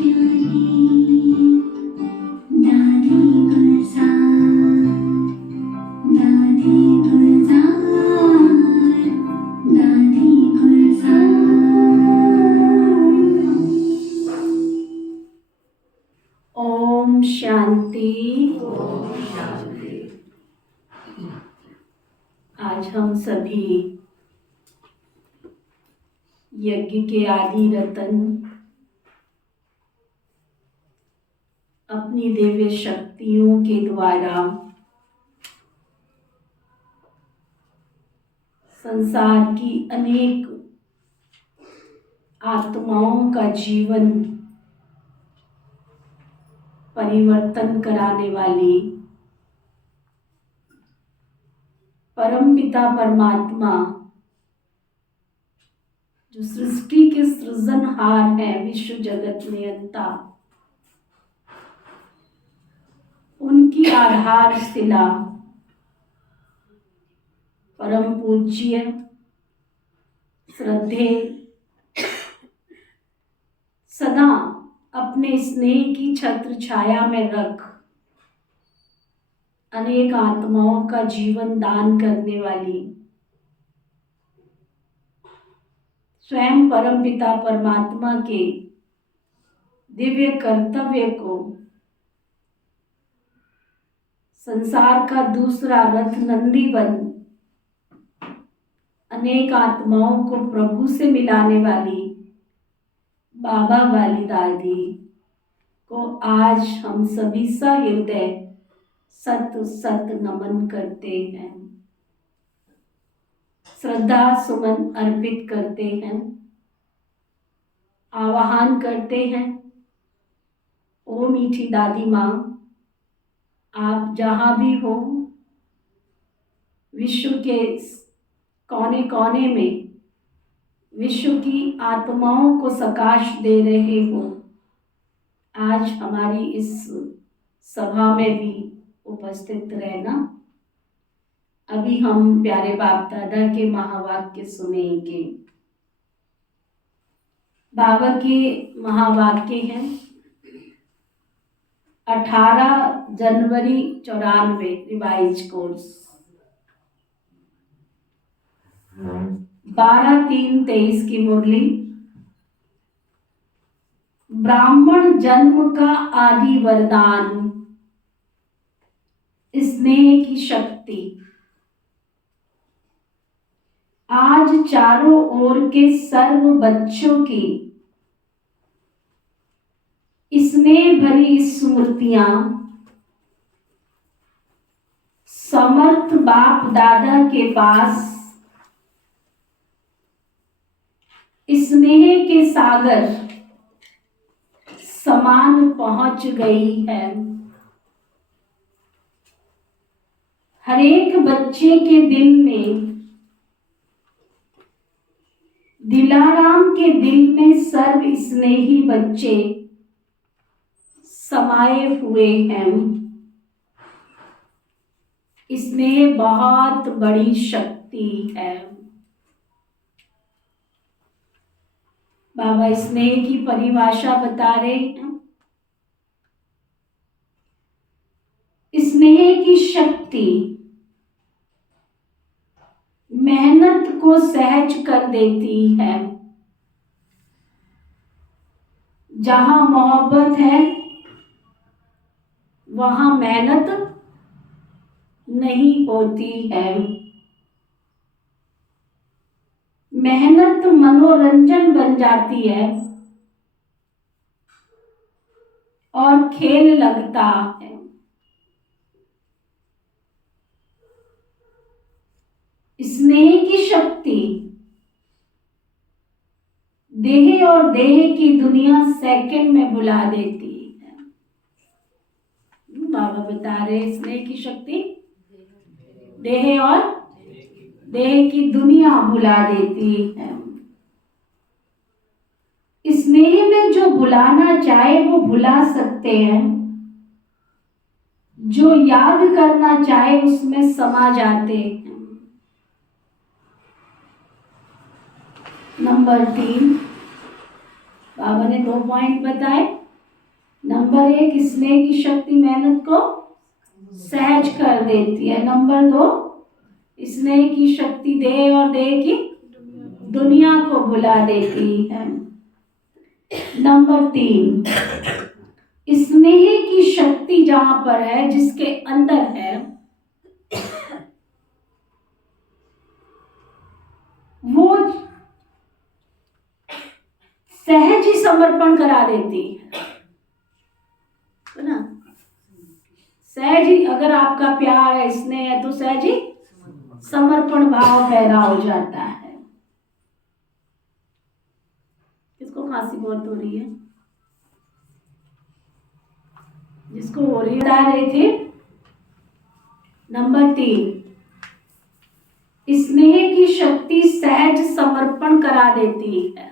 ओम शांति। आज हम सभी यज्ञ के आदि रतन अपनी दिव्य शक्तियों के द्वारा संसार की अनेक आत्माओं का जीवन परिवर्तन कराने वाली परमपिता परमात्मा जो सृष्टि के सृजनहार है, विश्व जगत नियंता, उनकी आधारशिला परम पूज्य श्रद्धे सदा अपने स्नेह की छत्र छाया में रख अनेक आत्माओं का जीवन दान करने वाली स्वयं परमपिता परमात्मा के दिव्य कर्तव्य को संसार का दूसरा रथ नंदी बन अनेक आत्माओं को प्रभु से मिलाने वाली बाबा वाली दादी को आज हम सभी सहृदय सत सत नमन करते हैं, श्रद्धा सुमन अर्पित करते हैं, आवाहन करते हैं। ओ मीठी दादी माँ, आप जहाँ भी हो, विश्व के कोने कोने में विश्व की आत्माओं को सकाश दे रहे हो, आज हमारी इस सभा में भी उपस्थित रहना। अभी हम प्यारे बाप दादा के महावाक्य सुनेंगे। बाबा के महावाक्य हैं 18 जनवरी 94 रिवाइज कोर्स 12-3-23 की मुरली। ब्राह्मण जन्म का आदि वरदान, स्नेह की शक्ति। आज चारों ओर के सर्व बच्चों की स्नेह भरी स्मृतियां समर्थ बाप दादा के पास स्नेह के सागर समान पहुंच गई है। हर एक बच्चे के दिल में, दिलाराम के दिल में सर्व स्नेही बच्चे समाये हुए हैं। स्नेह बहुत बड़ी शक्ति है। बाबा स्नेह की परिभाषा बता रहे हैं। स्नेह की शक्ति मेहनत को सहज कर देती है। जहां मोहब्बत है वहां मेहनत नहीं होती है। मेहनत मनोरंजन बन जाती है और खेल लगता है। स्नेह की शक्ति देह और देह की दुनिया सेकंड में भुला देती है। बाबा बता रहे स्नेह की शक्ति देह और देह की दुनिया भुला देती है। स्नेह में जो भुलाना चाहे वो भुला सकते हैं, जो याद करना चाहे उसमें समा जाते हैं। नंबर 3, बाबा ने 2 पॉइंट बताए। नंबर 1, स्नेह की शक्ति मेहनत को सहज कर देती है। नंबर 2, स्नेह की शक्ति देह और देह की दुनिया को भुला देती है। नंबर 3, स्नेह की शक्ति जहां पर है, जिसके अंदर है, वो सहज ही समर्पण करा देती है ना। सहज ही, अगर आपका प्यार है, स्नेह है, तो सहज ही समर्पण भाव पैदा हो जाता है। किसको खांसी बहुत हो रही है? जिसको हो रही है बता रहे थे। नंबर 3, स्नेह की शक्ति सहज समर्पण करा देती है।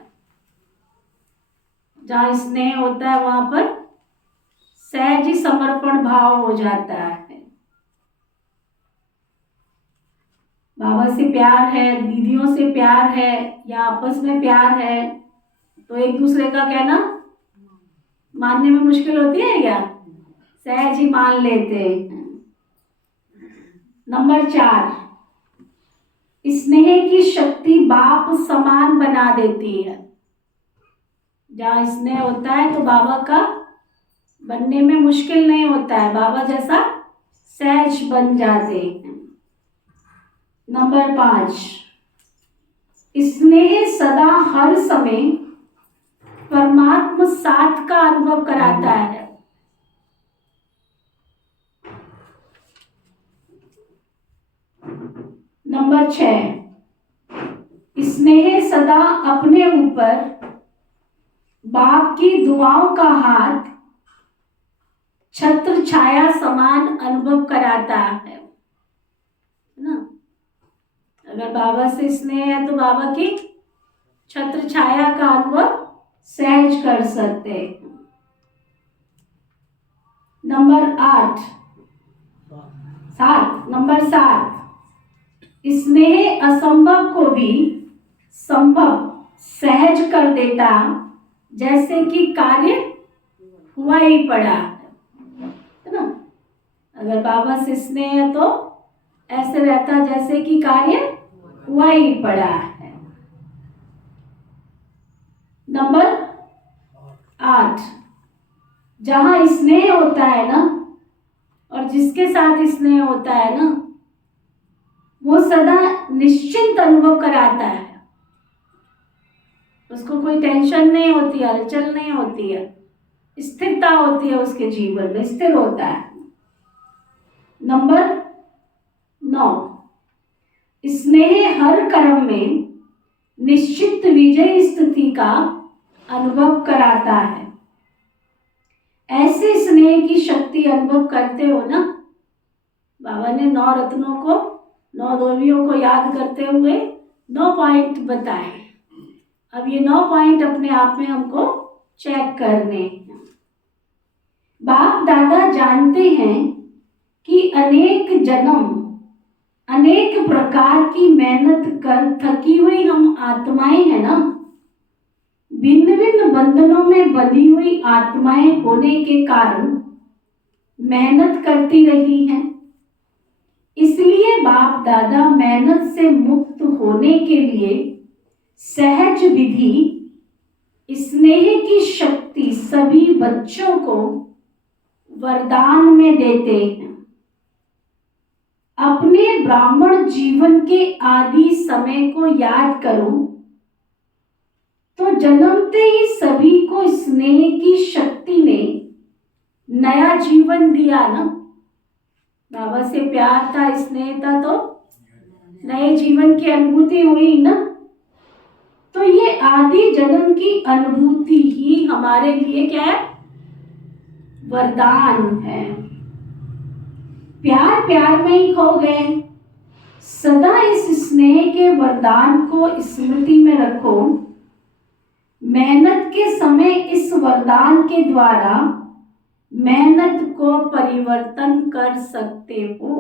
जहां स्नेह होता है वहां पर सहज ही समर्पण भाव हो जाता है। बाबा से प्यार है, दीदियों से प्यार है, या आपस में प्यार है, तो एक दूसरे का कहना मानने में मुश्किल होती है क्या? सहज ही मान लेते हैं। नंबर 4, स्नेह की शक्ति बाप समान बना देती है। जहाँ स्नेह होता है तो बाबा का बनने में मुश्किल नहीं होता है, बाबा जैसा सहज बन जाते हैं। नंबर 5, स्नेह सदा हर समय परमात्मा साथ का अनुभव कराता है। नंबर 6, स्नेह सदा अपने ऊपर बाप की दुआओं का हाथ छत्र छाया समान अनुभव कराता है ना। अगर बाबा से स्नेह है तो बाबा की छत्र छाया का अनुभव सहज कर सकते हैं। नंबर 7, स्नेह असंभव को भी संभव सहज कर देता, जैसे कि कार्य हुआ ही पड़ा है ना। अगर बाबा से स्नेह है तो ऐसे रहता जैसे कि कार्य हुआ ही पड़ा है। नंबर 8, जहां स्नेह होता है ना, और जिसके साथ स्नेह होता है ना, वो सदा निश्चिंत अनुभव कराता है। उसको कोई टेंशन नहीं होती, हलचल नहीं होती है, स्थिरता होती है, उसके जीवन में स्थिर होता है। नंबर 9, स्नेह हर कर्म में निश्चित विजय स्थिति का अनुभव कराता है। ऐसे स्नेह की शक्ति अनुभव करते हो ना। बाबा ने 9 रत्नों को, 9 देवियों को याद करते हुए 9 पॉइंट बताए। अब ये 9 पॉइंट अपने आप में हमको चेक करने हैं। बाप दादा जानते हैं कि अनेक जन्म, अनेक प्रकार की मेहनत कर थकी हुई हम आत्माएं हैं ना, भिन्न भिन्न बंधनों में बंधी हुई आत्माएं होने के कारण मेहनत करती रही हैं। इसलिए बाप दादा मेहनत से मुक्त होने के लिए सहज विधि स्नेह की शक्ति सभी बच्चों को वरदान में देते हैं। अपने ब्राह्मण जीवन के आदि समय को याद करो तो जन्मते ही सभी को स्नेह की शक्ति ने नया जीवन दिया ना। बाबा से प्यार था, स्नेह था, तो नए जीवन की अनुभूति हुई ना। तो ये आदि जन्म की अनुभूति ही हमारे लिए क्या है? वरदान है। प्यार प्यार में ही खो गए। सदा इस स्नेह के वरदान को स्मृति में रखो। मेहनत के समय इस वरदान के द्वारा मेहनत को परिवर्तन कर सकते हो।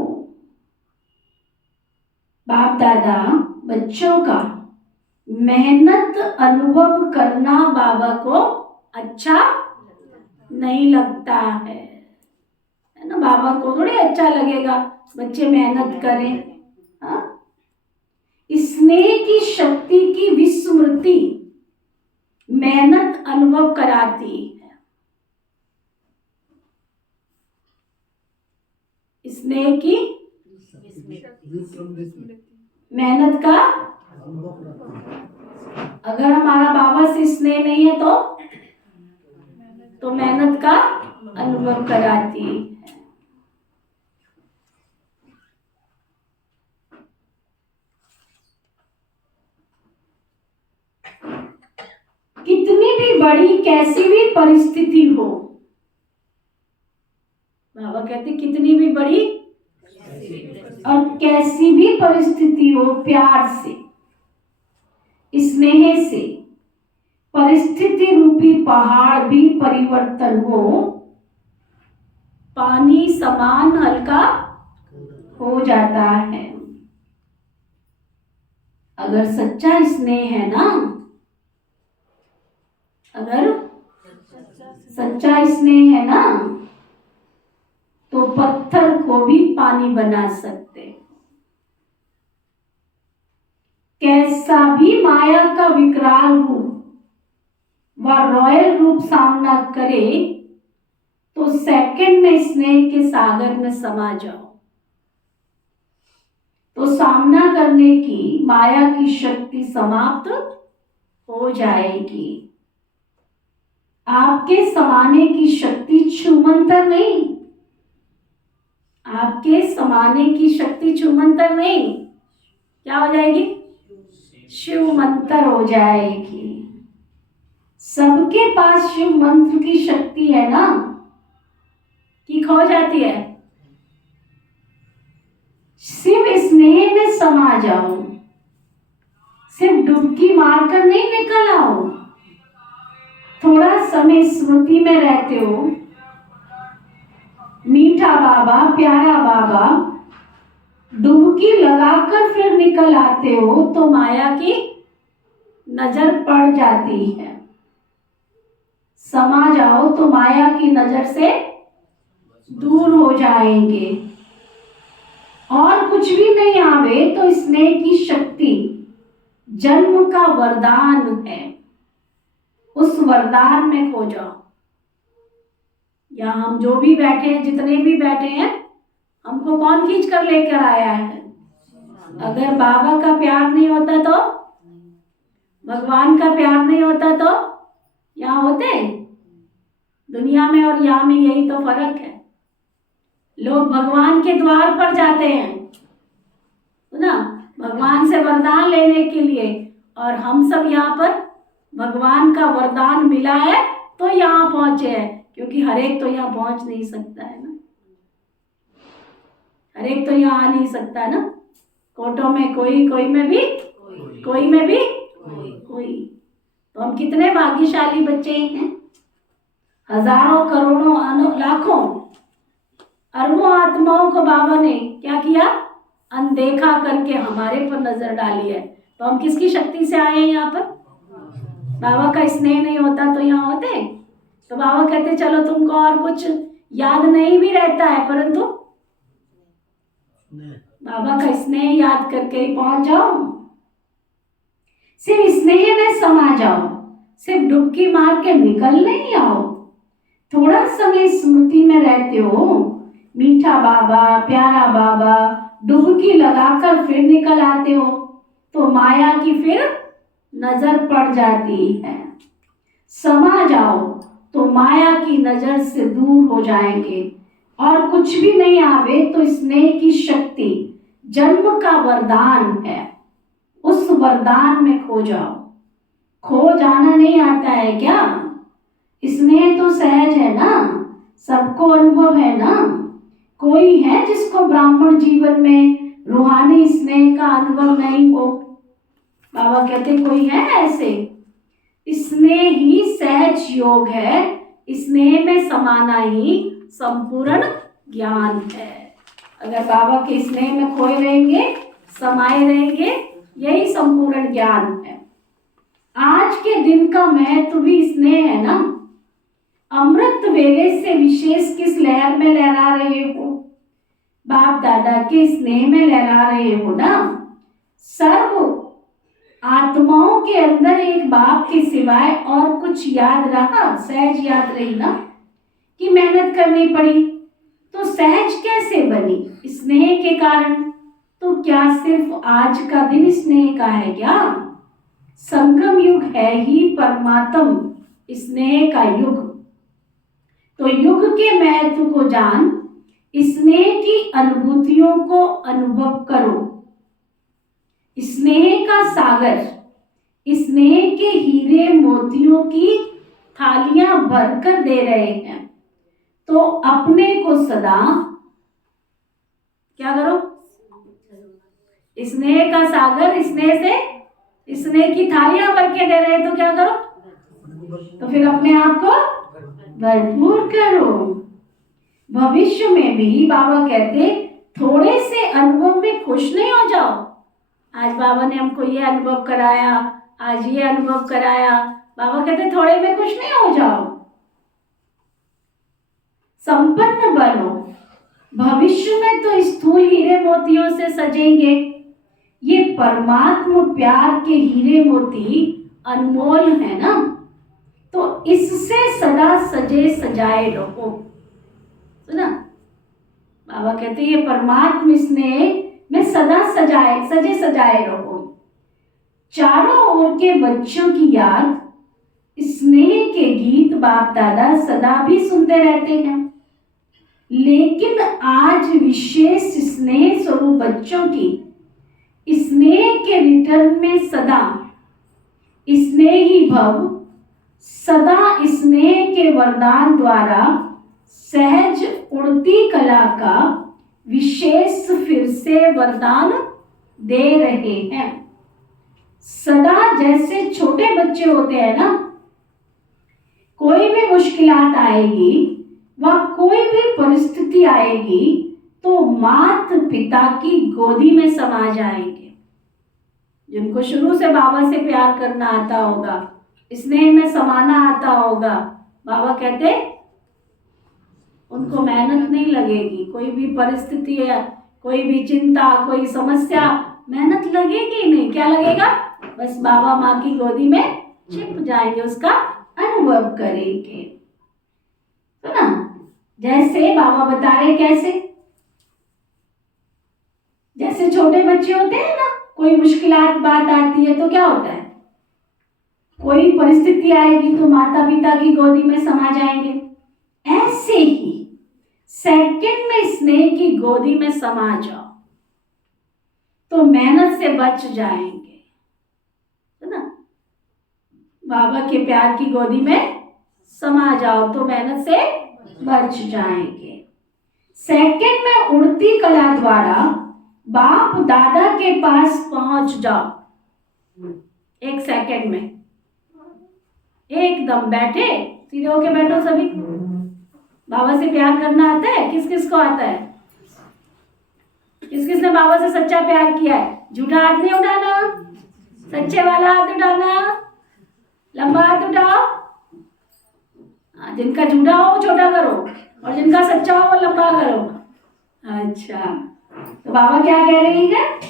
बाप दादा बच्चों का मेहनत अनुभव करना बाबा को अच्छा नहीं लगता है ना। बाबा को थोड़ी अच्छा लगेगा बच्चे मेहनत करें। हाँ, स्नेह की शक्ति की विस्मृति मेहनत अनुभव कराती है। स्नेह की मेहनत का, अगर हमारा बाबा से स्नेह नहीं है तो मेहनत का अनुभव कराती है। कितनी भी बड़ी कैसी भी परिस्थिति हो, बाबा कहते कितनी भी बड़ी और कैसी भी परिस्थिति हो, प्यार से स्नेह से परिस्थिति रूपी पहाड़ भी परिवर्तन हो पानी समान हल्का हो जाता है। अगर सच्चा स्नेह है ना, अगर सच्चा स्नेह है ना, तो पत्थर को भी पानी बना सकते। कैसा भी माया का विकराल रूप व रॉयल रूप सामना करे तो सेकंड में स्नेह के सागर में समा जाओ, तो सामना करने की माया की शक्ति समाप्त हो जाएगी। आपके समाने की शक्ति छूमंतर नहीं, आपके समाने की शक्ति छूमंतर नहीं, क्या हो जाएगी? शिव मंत्र हो जाएगी। सबके पास शिव मंत्र की शक्ति है ना, कि खो जाती है। शिव स्नेह में समा जाओ, सिर्फ डुबकी मारकर नहीं निकल आओ। थोड़ा समय स्मृति में रहते हो, मीठा बाबा प्यारा बाबा डुबकी लगाकर फिर निकल आते हो तो माया की नजर पड़ जाती है। समा जाओ तो माया की नजर से दूर हो जाएंगे। और कुछ भी नहीं आवे तो स्नेह की शक्ति जन्म का वरदान है, उस वरदान में खो जाओ। या हम जो भी बैठे हैं, जितने भी बैठे हैं, हमको कौन खींच कर लेकर आया है? अगर बाबा का प्यार नहीं होता तो, भगवान का प्यार नहीं होता तो यहाँ होते? दुनिया में और यहाँ में यही तो फर्क है। लोग भगवान के द्वार पर जाते हैं ना, भगवान से वरदान लेने के लिए, और हम सब यहाँ पर भगवान का वरदान मिला है तो यहाँ पहुंचे हैं, क्योंकि हर एक तो यहाँ पहुंच नहीं सकता है ना, हर एक तो यहाँ आ नहीं सकता है ना। कोटों में कोई, कोई में भी कोई में भी कोई। तो हम कितने भाग्यशाली बच्चे हैं। हजारों करोड़ों लाखों अरबों आत्माओं को बाबा ने क्या किया? अनदेखा करके हमारे पर नजर डाली है। तो हम किसकी शक्ति से आए हैं यहाँ पर? बाबा का स्नेह नहीं होता तो यहाँ होते? तो बाबा कहते चलो तुमको और कुछ याद नहीं भी रहता है, परंतु बाबा का स्नेह याद करके ही पहुंच जाओ। सिर्फ स्नेह में समा जाओ, सिर्फ डुबकी मार के निकल नहीं आओ। थोड़ा समय स्मृति में रहते हो, मीठा बाबा प्यारा बाबा डुबकी लगाकर फिर निकल आते हो तो माया की फिर नजर पड़ जाती है। समा जाओ तो माया की नजर से दूर हो जाएंगे। और कुछ भी नहीं आवे तो स्नेह की शक्ति जन्म का वरदान है, उस वरदान में खो जाओ। खो जाना नहीं आता है क्या? स्नेह तो सहज है ना, सबको अनुभव है ना। कोई है जिसको ब्राह्मण जीवन में रूहानी स्नेह का अनुभव नहीं हो? बाबा कहते कोई है ऐसे? स्नेह ही सहज योग है, स्नेह में समाना ही संपूर्ण ज्ञान है। अगर बाबा के स्नेह में खोए रहेंगे, समाये रहेंगे, यही संपूर्ण ज्ञान है। आज के दिन का महत्व भी स्नेह है ना। अमृत वेले से विशेष किस लहर में लहरा रहे हो? बाप दादा के स्नेह में लहरा रहे हो ना। सर्व आत्माओं के अंदर एक बाप के सिवाय और कुछ याद रहा? सहज याद रही ना कि मेहनत करनी पड़ी, तो सहज कैसे बनी? स्नेह के कारण। तो क्या सिर्फ आज का दिन स्नेह का है क्या? संगम युग है ही परमात्म स्नेह का युग। तो युग के महत्व को जान, स्नेह की अनुभूतियों को अनुभव करो। स्नेह का सागर, स्नेह के हीरे मोतियों की थालियां भरकर दे रहे हैं। तो अपने को सदा क्या करो? स्नेह का सागर, स्नेह की थालियां भर के दे रहे हैं, तो क्या करो? तो फिर अपने आप को भरपूर करो। भविष्य में भी बाबा कहते थोड़े से अनुभव में खुश नहीं हो जाओ। आज बाबा ने हमको ये अनुभव कराया, आज ये अनुभव कराया, बाबा कहते थोड़े में खुश नहीं हो जाओ, संपन्न बनो। भविष्य में तो स्थूल हीरे मोतियों से सजेंगे, ये परमात्मा प्यार के हीरे मोती अनमोल है ना, तो इससे सदा सजे सजाए रहो। सुना, बाबा कहते ये परमात्मा स्नेह में सदा सजे सजाए रहो। चारों ओर के बच्चों की याद, स्नेह के गीत बाप दादा सदा भी सुनते रहते हैं, लेकिन आज विशेष स्नेह स्वरूप बच्चों की स्नेह के रिटर्न में सदा स्नेही भव, सदा स्नेह के वरदान द्वारा सहज उड़ती कला का विशेष फिर से वरदान दे रहे हैं। सदा जैसे छोटे बच्चे होते हैं ना, कोई भी मुश्किलात आएगी व कोई भी परिस्थिति आएगी तो माता पिता की गोदी में समा जाएंगे। जिनको शुरू से बाबा से प्यार करना आता होगा, स्नेह में समाना आता होगा, बाबा कहते उनको मेहनत नहीं लगेगी। कोई भी परिस्थिति है, कोई भी चिंता, कोई समस्या, मेहनत लगेगी नहीं। क्या लगेगा? बस बाबा माँ की गोदी में छिप जाएंगे, उसका अनुभव करेंगे। तो ना, जैसे बाबा बता रहे कैसे, जैसे छोटे बच्चे होते हैं ना, कोई मुश्किलात बात आती है तो क्या होता है, कोई परिस्थिति आएगी तो माता पिता की गोदी में समा जाएंगे। ऐसे ही सेकंड में स्नेह की गोदी में समा जाओ तो मेहनत से बच जाएंगे, है ना। बाबा के प्यार की गोदी में समा जाओ तो मेहनत से बच जाएंगे। सेकंड में उड़ती कला द्वारा बाप दादा के पास पहुंच जाओ। एक सेकंड में एकदम बैठे, सीधे होके बैठो सभी। बाबा से प्यार करना आता है? किस किस को आता है? किस किस ने बाबा से सच्चा प्यार किया है? झूठा हाथ नहीं उठाना, सच्चे वाला हाथ उठाना, लंबा हाथ उठाओ। जिनका झूठा हो वो छोटा करो और जिनका सच्चा हो वो लंबा करो। अच्छा, तो बाबा क्या कह रही है?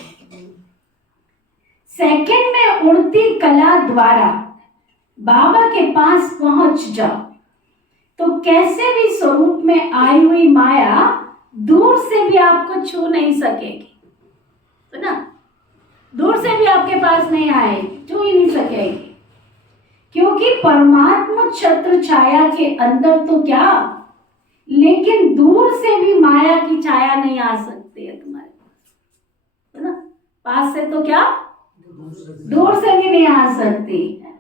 सेकंड में उड़ती कला द्वारा बाबा के पास पहुंच जाओ तो कैसे भी स्वरूप में आई हुई माया दूर से भी आपको छू नहीं सकेगी, तो ना, दूर से भी आपके पास नहीं आएगी, छू ही नहीं सकेगी, क्योंकि परमात्मा छत्र छाया के अंदर तो क्या, लेकिन दूर से भी माया की छाया नहीं आ सकती है तुम्हारे पास, है ना। पास से तो क्या, दूर से भी नहीं आ सकती है।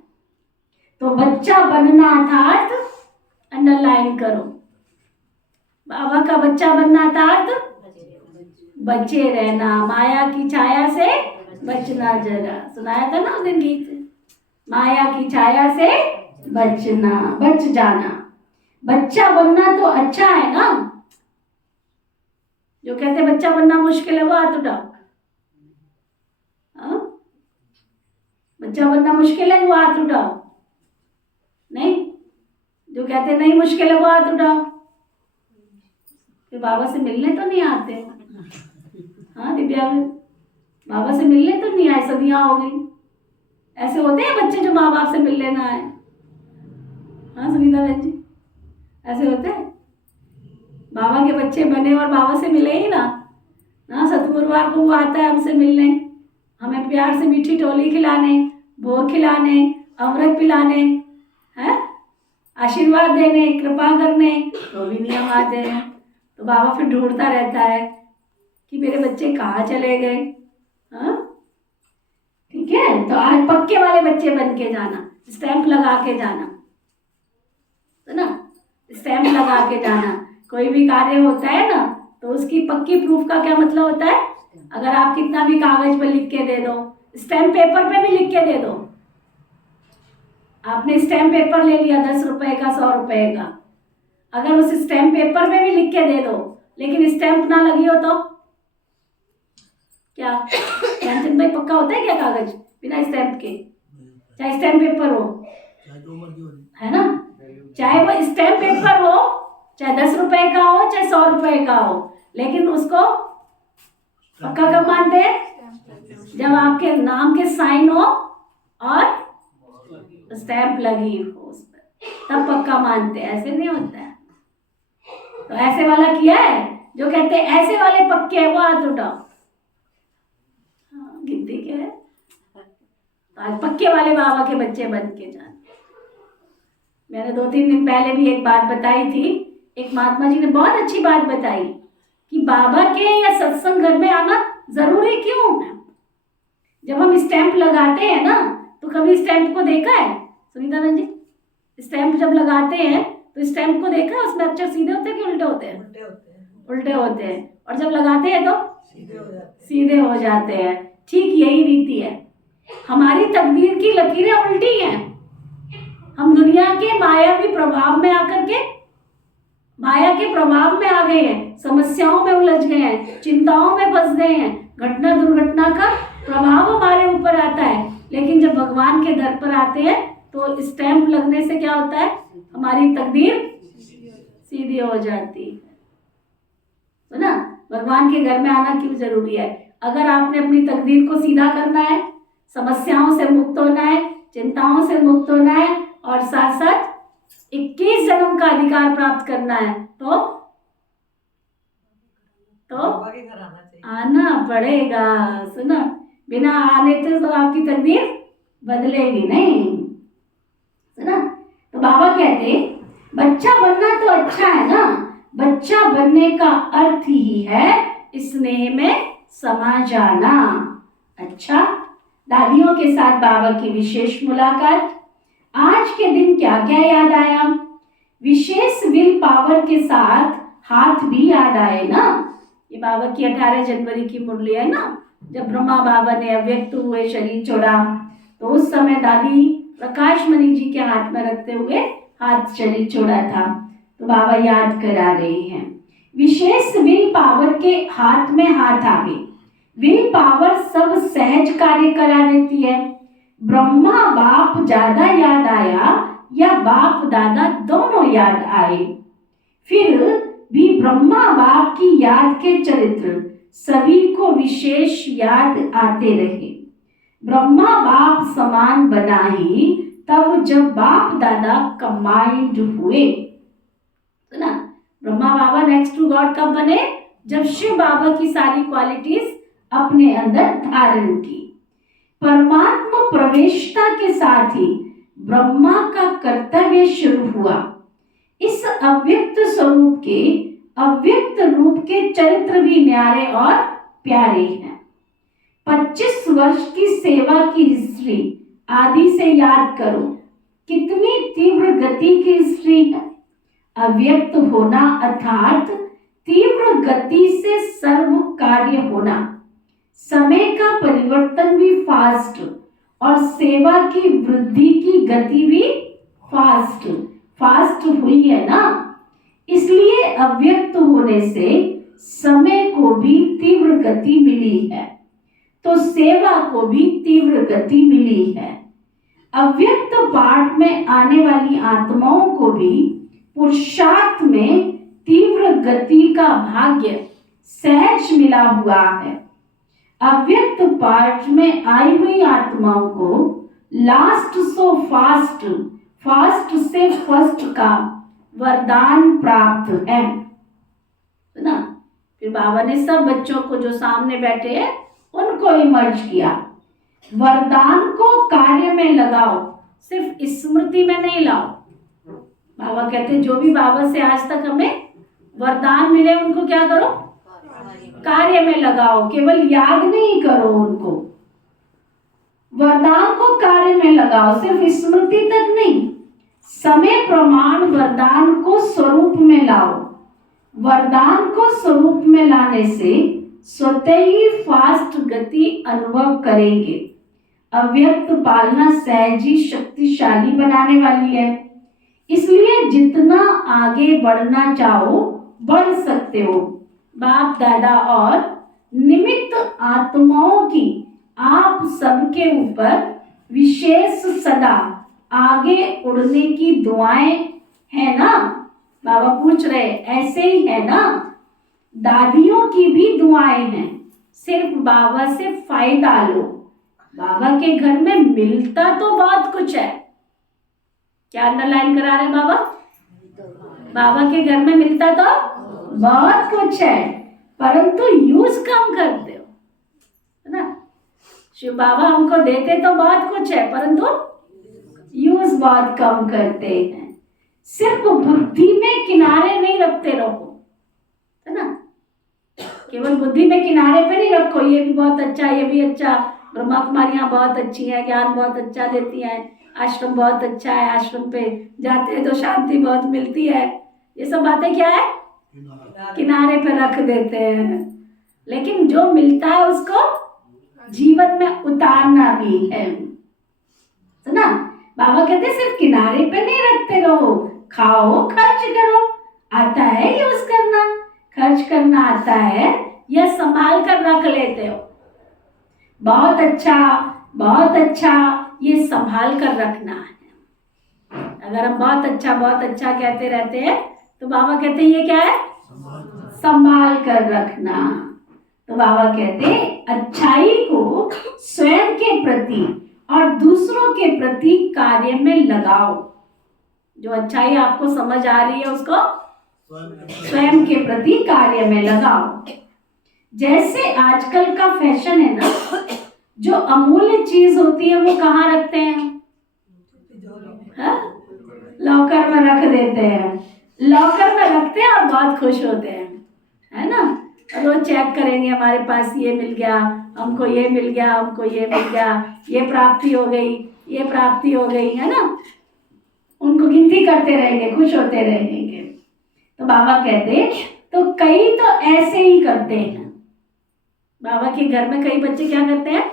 तो बच्चा बनना अर्थात, अंडरलाइन करो, बाबा का बच्चा बनना अर्थात बचे रहना, माया की छाया से बचना। जरा सुनाया था ना उस दिन गीत, माया की छाया से बचना, बच जाना। बच्चा बनना तो अच्छा है ना। जो कहते बच्चा बनना मुश्किल है वो हाथ उठाओ। बच्चा बनना मुश्किल है वो हाथ उठाओ। नहीं, जो कहते नहीं मुश्किल है वो हाथ उठाओ। कि बाबा से मिलने तो नहीं आते। हाँ दिव्या, बाबा से मिलने तो नहीं आए, सदियां हो गई। ऐसे होते हैं बच्चे जो माँ बाप से मिल लेना आए? हाँ सुनीता बहन जी, ऐसे होते हैं? बाबा के बच्चे बने और बाबा से मिले ही ना। हाँ, सतगुरुवार को वो आता है हमसे मिलने, हमें प्यार से मीठी टोली खिलाने, भोग खिलाने, अमृत पिलाने, हैं, आशीर्वाद देने, कृपा करने, तो भी नहीं हम आते हैं। तो बाबा फिर ढूंढता रहता है कि मेरे बच्चे कहाँ चले गए। हाँ ठीक है, तो आज पक्के वाले बच्चे बन के जाना, स्टैंप लगा के जाना, है ना, स्टैंप लगा के जाना। कोई भी कार्य होता है ना तो उसकी पक्की प्रूफ का क्या मतलब होता है? अगर आप कितना भी कागज पे लिख के दे दो, स्टैंप पेपर पे भी लिख के दे दो। आपने स्टैंप पेपर ले लिया 10 रुपए का, 100 रुपए का, अगर उस स्टैंप पेपर पे भी लिख के दे दो लेकिन स्टैंप ना लगी हो तो क्या? ध्यानचंद भाई, पक्का होता है क्या कागज बिना स्टैंप के? चाहे स्टैंप पेपर हो, है ना, चाहे वो स्टैंप पेपर हो, चाहे 10 रुपए का हो, चाहे 100 रुपए का हो, लेकिन उसको पक्का कब मानते हैं? जब आपके नाम के साइन हो और स्टैंप लगी हो उस पर, तब पक्का मानते हैं। ऐसे नहीं होता है। तो ऐसे वाला किया है? जो कहते हैं ऐसे वाले पक्के हैं वो हाथ उठाओ। हाँ, गिनती क्या है? आज पक्के वाले बाबा के बच्चे बन के जाना। मैंने 2-3 दिन पहले भी एक बात बताई थी। एक महात्मा जी ने बहुत अच्छी बात बताई कि बाबा के या सत्संग घर में आना जरूरी क्यों है। जब हम स्टैंप लगाते हैं ना, तो कभी स्टैंप को देखा है सुनीता बहन जी? स्टैंप जब लगाते हैं तो स्टैंप को देखा है, उसमें अक्षर सीधे होते हैं कि उल्टे होते हैं? उल्टे होते हैं। और जब लगाते हैं तो सीधे हो जाते हैं। ठीक यही रीति है, हमारी तकदीर की लकीरें उल्टी हैं। हम दुनिया के मायावी प्रभाव में आकर के माया के प्रभाव में आ गए हैं, समस्याओं में उलझ गए हैं, चिंताओं में फंस गए हैं, घटना दुर्घटना का प्रभाव हमारे ऊपर आता है। लेकिन जब भगवान के दर पर आते हैं तो स्टैंप लगने से क्या होता है? हमारी तकदीर सीधी हो जाती है ना। भगवान के घर में आना क्यों जरूरी है? अगर आपने अपनी तकदीर को सीधा करना है, समस्याओं से मुक्त होना है, चिंताओं से मुक्त होना है और साथ साथ 21 जन्म का अधिकार प्राप्त करना है तो आना पड़ेगा। सुना, बिना आने तो आपकी तकदीर बदलेगी नहीं। सुना, तो बाबा कहते बच्चा बनना तो अच्छा है ना, बच्चा बनने का अर्थ ही है स्नेह में समा जाना। अच्छा, दादियों के साथ बाबा की विशेष मुलाकात। आज के दिन क्या क्या याद आया? विशेष विल पावर के साथ हाथ भी याद आए ना। ये बाबा की 18 जनवरी की मुरली है ना, जब ब्रह्मा बाबा ने अव्यक्त हुए शरीर छोड़ा तो उस समय दादी प्रकाश मणि जी के हाथ में रखते हुए हाथ शरीर छोड़ा था, तो बाबा याद करा रहे हैं। विशेष विल पावर के हाथ में हाथ आ गए। विल पावर सब सहज कार्य करा देती है। ब्रह्मा बाप ज्यादा याद आया या बाप दादा दोनों याद आए? फिर भी ब्रह्मा बाप की याद के चरित्र सभी को विशेष याद आते रहे। ब्रह्मा बाप समान बना ही तब जब बाप दादा कंबाइंड हुए। तो ना, ब्रह्मा बाबा नेक्स्ट टू गॉड कब बने? जब शिव बाबा की सारी क्वालिटीज अपने अंदर धारण की। परमात्मा प्रवेशता के साथ ही ब्रह्मा का कर्तव्य शुरू हुआ। इस अव्यक्त स्वरूप के अव्यक्त रूप के चरित्र भी न्यारे और प्यारे हैं। 25 वर्ष की सेवा की हिस्ट्री आदि से याद करो, कितनी तीव्र गति की हिस्ट्री है। अव्यक्त होना अर्थात तीव्र गति से सर्व कार्य होना, समय का परिवर्तन भी फास्ट और सेवा की वृद्धि की गति भी फास्ट हुई है ना। इसलिए अव्यक्त होने से समय को भी तीव्र गति मिली है, तो सेवा को भी तीव्र गति मिली है। अव्यक्त पाठ में आने वाली आत्माओं को भी पुरुषार्थ में तीव्र गति का भाग्य सहज मिला हुआ है। अव्यक्त पाठ में आई हुई आत्माओं को लास्ट सो फास्ट, फास्ट से फर्स्ट का वरदान प्राप्त है ना। फिर बाबा ने सब बच्चों को जो सामने बैठे हैं उनको इमर्ज किया। वरदान को कार्य में लगाओ, सिर्फ स्मृति में नहीं लाओ। बाबा कहते जो भी बाबा से आज तक हमें वरदान मिले उनको क्या करो, कार्य में लगाओ, केवल याद नहीं करो उनको। वरदान को कार्य में लगाओ, सिर्फ स्मृति तक नहीं। समय प्रमाण वरदान को स्वरूप में लाओ। वरदान को स्वरूप में लाने से स्वतः ही फास्ट गति अनुभव करेंगे। अव्यक्त पालना सहज ही शक्तिशाली बनाने वाली है, इसलिए जितना आगे बढ़ना चाहो बढ़ सकते हो। बाप दादा और निमित्त आत्माओं की आप सबके ऊपर विशेष सदा आगे उड़ने की दुआएं है ना। बाबा पूछ रहे ऐसे ही है ना। दादियों की भी दुआएं हैं, सिर्फ बाबा से फायदा लो। बाबा के घर में मिलता तो बहुत कुछ है। क्या अंडरलाइन करा रहे बाबा? बाबा के घर में मिलता तो बहुत कुछ है, परंतु यूज कम करते हो, है ना। शिव बाबा हमको देते तो बहुत कुछ है, परंतु यूज बहुत कम करते हैं। सिर्फ बुद्धि में किनारे नहीं रखते रहो, है ना। केवल बुद्धि में किनारे पे नहीं रखो, ये भी बहुत अच्छा, ये भी अच्छा, ब्रह्मा कुमारियां बहुत अच्छी है, ज्ञान बहुत अच्छा देती हैं, आश्रम बहुत अच्छा है, आश्रम पे जाते हैं तो शांति बहुत मिलती है। ये सब बातें क्या है, किनारे पे रख देते हैं। लेकिन जो मिलता है उसको जीवन में उतारना भी है, तो ना। बाबा कहते सिर्फ किनारे पे नहीं रखते रहो, खाओ खर्च करो। आता है यूज करना, खर्च करना आता है या संभाल कर रख लेते हो? बहुत अच्छा, बहुत अच्छा, ये संभाल कर रखना है। अगर हम बहुत अच्छा कहते रहते हैं तो बाबा कहते हैं ये क्या है, संभाल कर रखना। तो बाबा कहते हैं अच्छाई को स्वयं के प्रति और दूसरों के प्रति कार्य में लगाओ। जो अच्छाई आपको समझ आ रही है उसको स्वयं के प्रति कार्य में लगाओ। जैसे आजकल का फैशन है ना, जो अमूल्य चीज होती है वो कहाँ रखते हैं? लॉकर में रख देते हैं। लॉकर में रखते हैं और बहुत खुश होते हैं, है ना। रोज चेक करेंगे हमारे पास ये मिल गया, हमको ये मिल गया, हमको ये मिल गया, ये प्राप्ति हो गई, ये प्राप्ति हो गई, है ना। उनको गिनती करते रहेंगे, खुश होते रहेंगे। तो बाबा कहते तो कई तो ऐसे ही करते हैं। बाबा के घर में कई बच्चे क्या करते हैं,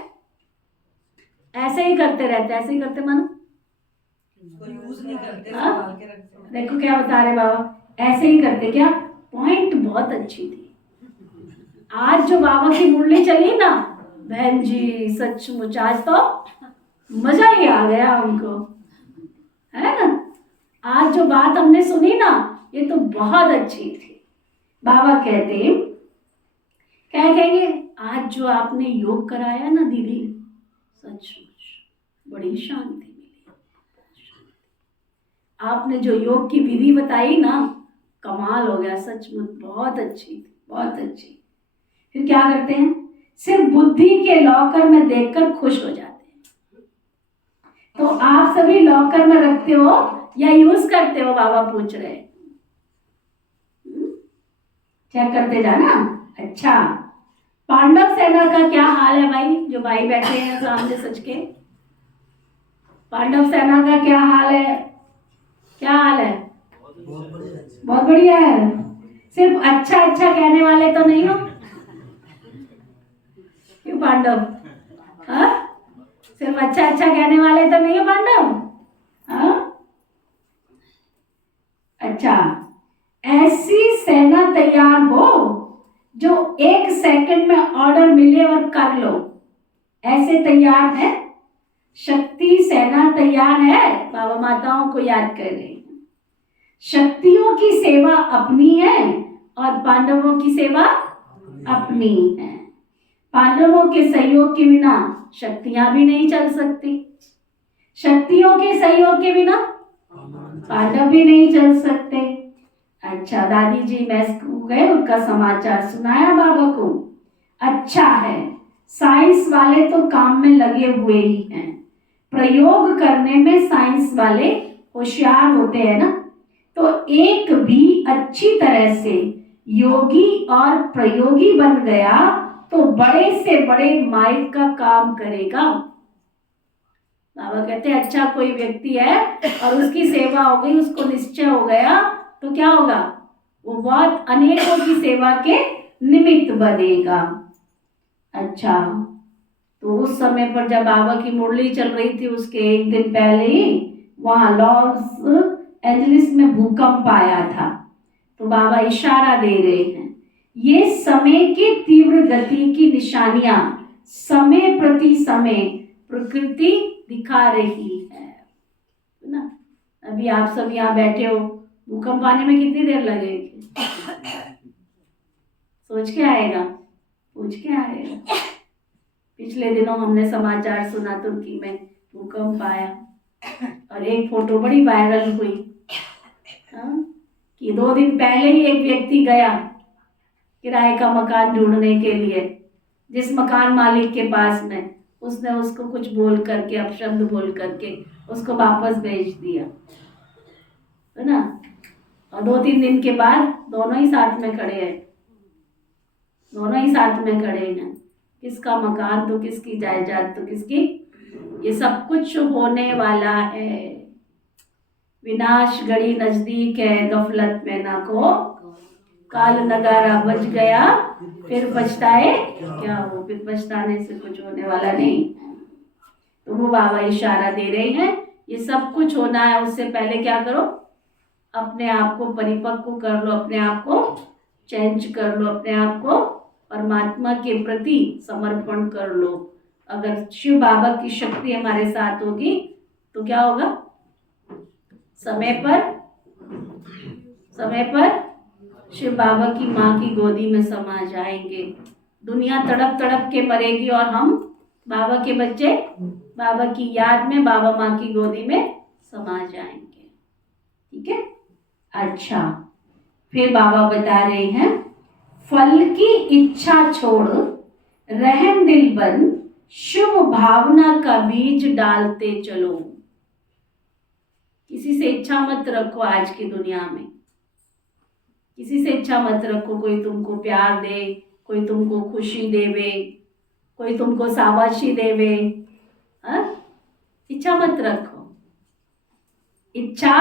ऐसे ही करते रहते हैं। ऐसे ही करते मानो यूज नहीं करते, देखो क्या बता रहे बाबा, ऐसे ही करते। क्या पॉइंट बहुत अच्छी थी आज जो बाबा की मुरली चली ना बहन जी, सचमुच आज तो मजा ही आ गया हमको, है ना। आज जो बात हमने सुनी ना ये तो बहुत अच्छी थी। बाबा कहते क्या कहेंगे, आज जो आपने योग कराया ना दीदी, सचमुच बड़ी शांति मिली। आपने जो योग की विधि बताई ना, कमाल हो गया, सचमुच बहुत अच्छी थी, बहुत अच्छी। फिर क्या करते हैं, सिर्फ बुद्धि के लॉकर में देखकर खुश हो जाते हैं। तो आप सभी लॉकर में रखते हो या यूज करते हो? बाबा पूछ रहे हैं, चेक करते जाना। अच्छा, पांडव सेना का क्या हाल है भाई? जो भाई बैठे हैं सामने सच के, पांडव सेना का क्या हाल है? क्या हाल है? बहुत बढ़िया है। सिर्फ अच्छा अच्छा कहने वाले तो नहीं हो क्यों पांडव? हाँ, सिर्फ अच्छा अच्छा कहने वाले तो नहीं हो पांडव? हाँ, अच्छा, ऐसी सेना तैयार हो जो 1 सेकंड में ऑर्डर मिले और कर लो, ऐसे तैयार है? शक्ति सेना तैयार है, बाबा माताओं को याद कर रहे हैं। शक्तियों की सेवा अपनी है और पांडवों की सेवा अपनी है। पांडवों के सहयोग के बिना शक्तियां भी नहीं चल सकती, शक्तियों के सहयोग के बिना पांडव भी नहीं चल सकते। अच्छा दादी जी मैं गए, उनका समाचार सुनाया बाबा को। अच्छा है, साइंस वाले तो काम में लगे हुए ही हैं, प्रयोग करने में साइंस वाले होशियार होते हैं ना। तो एक भी अच्छी तरह से योगी और प्रयोगी बन गया तो बड़े से बड़े माइक का काम करेगा। बाबा कहते हैं अच्छा कोई व्यक्ति है और उसकी सेवा हो गई, उसको निश्चय हो गया, तो क्या होगा, वो बहुत अनेकों की सेवा के निमित्त बनेगा। अच्छा, तो उस समय पर जब बाबा की मुरली चल रही थी, उसके एक दिन पहले ही वहां लॉस एंजलिस में भूकंप आया था। तो बाबा इशारा दे रहे हैं, ये समय की तीव्र गति की निशानियां समय प्रति समय प्रकृति दिखा रही है ना। अभी आप सब यहाँ बैठे हो, भूकंप आने में कितनी देर लगेगी? सोच के आएगा, पूछ के आएगा। पिछले दिनों हमने समाचार सुना, तुर्की में भूकंप आया और एक फोटो बड़ी वायरल हुई कि 2 दिन पहले ही एक व्यक्ति गया किराए का मकान ढूंढने के लिए, जिस मकान मालिक के पास में, उसने उसको कुछ बोल करके, अपशब्द बोल करके उसको वापस भेज दिया, है ना। और 2-3 दिन के बाद दोनों ही साथ में खड़े हैं, दोनों ही साथ में खड़े हैं। किसका मकान तो किसकी जायदाद तो किसकी, ये सब कुछ होने वाला है। विनाश घड़ी नजदीक है, गफलत में ना को काल नगारा बज गया, फिर पछताए क्या हो, फिर पछताने से कुछ होने वाला नहीं। तो वो बाबा इशारा दे रहे हैं, ये सब कुछ होना है, उससे पहले क्या करो, अपने आप को परिपक्व कर लो, अपने आप को चेंज कर लो, अपने आप को परमात्मा के प्रति समर्पण कर लो। अगर शिव बाबा की शक्ति हमारे साथ होगी तो क्या होगा, समय पर शिव बाबा की माँ की गोदी में समा जाएंगे। दुनिया तड़प तड़प के मरेगी और हम बाबा के बच्चे बाबा की याद में बाबा माँ की गोदी में समा जाएंगे। ठीक है। अच्छा, फिर बाबा बता रहे हैं, फल की इच्छा छोड़ रहम दिल बन, शुभ भावना का बीज डालते चलो। किसी से इच्छा मत रखो आज की दुनिया में, किसी से इच्छा मत रखो कोई तुमको प्यार दे, कोई तुमको खुशी देवे, कोई तुमको शाबाशी देवे। इच्छा मत रखो, इच्छा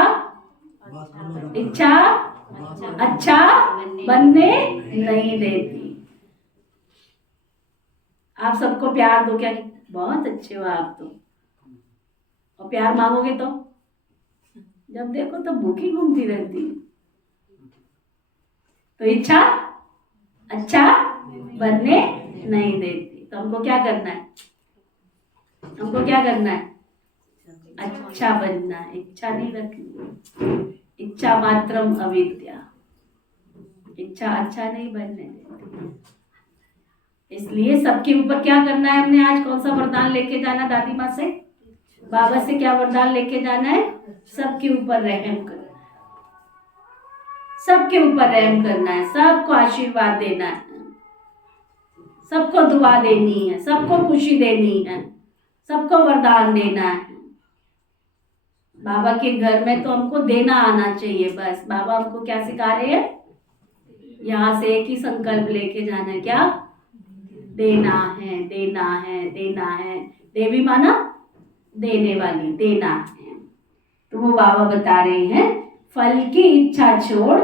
अच्छा बनने नहीं देती। आप सबको प्यार दो, क्या बहुत अच्छे हो आप तो, और प्यार मांगोगे तो जब देखो तो भूखी घूमती रहती। तो इच्छा अच्छा बनने नहीं देती। तो हमको क्या करना है, हमको क्या करना है, अच्छा बनना है, इच्छा नहीं रखनी। इच्छा मात्रम अविद्या, इच्छा अच्छा नहीं बनने देती। इसलिए सबके ऊपर क्या करना है हमने, आज कौन सा वरदान लेके जाना दादी माँ से, बाबा से क्या वरदान लेके जाना है, सबके ऊपर रहम करना, सबके ऊपर रहम करना है, सबको आशीर्वाद देना है, सबको दुआ देनी है, सबको खुशी देनी है, सबको वरदान देना है। बाबा के घर में तो हमको देना आना चाहिए बस। बाबा हमको क्या सिखा रहे हैं, यहाँ से एक ही संकल्प लेके जाना है, क्या देना है, देना है, देना है। देवी माना देने वाली, देना है। तो वो बाबा बता रहे हैं, फल की इच्छा छोड़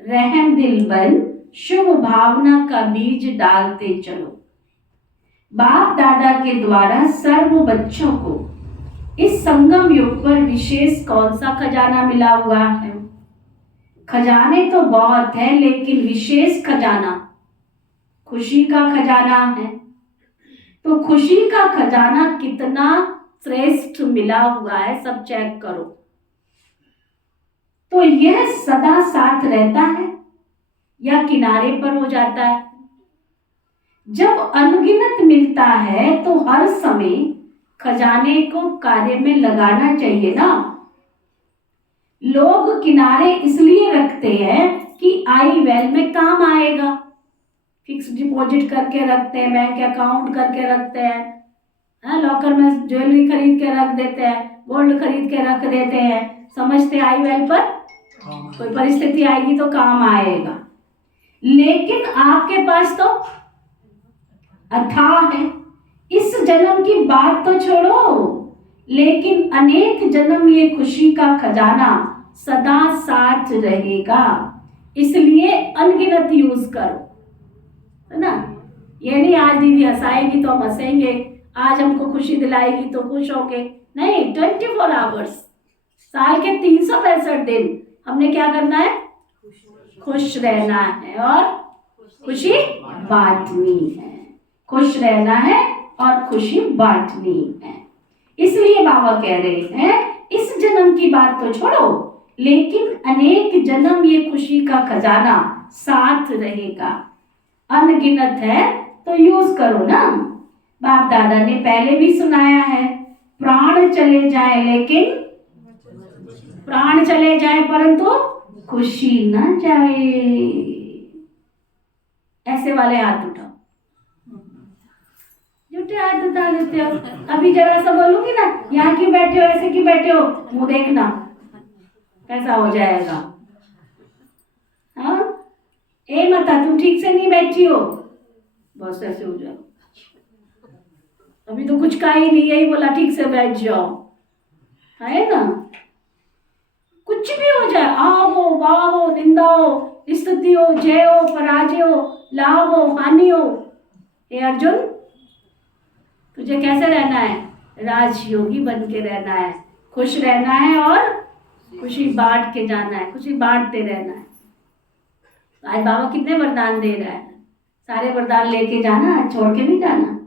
रहम दिल बन, शुभ भावना का बीज डालते चलो। बाप दादा के द्वारा सर्व बच्चों को इस संगम युग पर विशेष कौन सा खजाना मिला हुआ है? खजाने तो बहुत है, लेकिन विशेष खजाना खुशी का खजाना है। तो खुशी का खजाना कितना श्रेष्ठ मिला हुआ है, सब चेक करो। तो यह सदा साथ रहता है या किनारे पर हो जाता है? जब अनगिनत मिलता है तो हर समय खजाने को कार्य में लगाना चाहिए ना। लोग किनारे इसलिए रखते हैं कि आई वेल में काम आएगा। फिक्स डिपॉजिट करके रखते हैं, बैंक अकाउंट करके रखते हैं, लॉकर में ज्वेलरी खरीद के रख देते हैं, गोल्ड खरीद के रख देते हैं, समझते आई वेल पर कोई परिस्थिति आएगी तो काम आएगा। लेकिन आपके पास तो अथाह है। इस जन्म की बात तो छोड़ो, लेकिन अनेक जन्म ये खुशी का खजाना सदा साथ रहेगा। इसलिए अनगिनत यूज करो, है ना। ये नहीं आज दीदी हंसाएगी तो हम हंसेंगे, आज हमको खुशी दिलाएगी तो खुश होके, नहीं। 24 आवर्स, साल के 365 दिन हमने क्या करना है? खुश रहना है और खुशी बांटनी है। खुश रहना है और खुशी बांटनी है। इसलिए बाबा कह रहे हैं इस जन्म की बात तो छोड़ो, लेकिन अनेक जन्म ये खुशी का खजाना साथ रहेगा। अनगिनत है तो यूज करो ना। बाप दादा ने पहले भी सुनाया है, प्राण चले जाए लेकिन प्राण चले जाए परंतु खुशी न जाए। ऐसे वाले हाथ उठाओ, झूठे हाथ उठा देते हो। अभी जरा सा बोलूंगी ना, यहाँ क्यों बैठे हो, ऐसे क्यों बैठे हो, मुंह देखना कैसा हो जाएगा। हाँ, ए माता तुम ठीक से नहीं बैठी हो, बस ऐसे हो जाओ। अभी तो कुछ कहा ही नहीं, यही बोला ठीक से बैठ जाओ, है ना। कुछ भी हो जाए, आ हो, वाह हो, निंदा हो, स्तुति हो, जय हो, पराजय हो, लाभ हो, हानि हो, हे अर्जुन तुझे कैसे रहना है? राजयोगी बन के रहना है, खुश रहना है और खुशी बांट के जाना है, खुशी बांटते रहना है। आज बाबा कितने वरदान दे रहा है, सारे वरदान लेके जाना, छोड़ के नहीं जाना,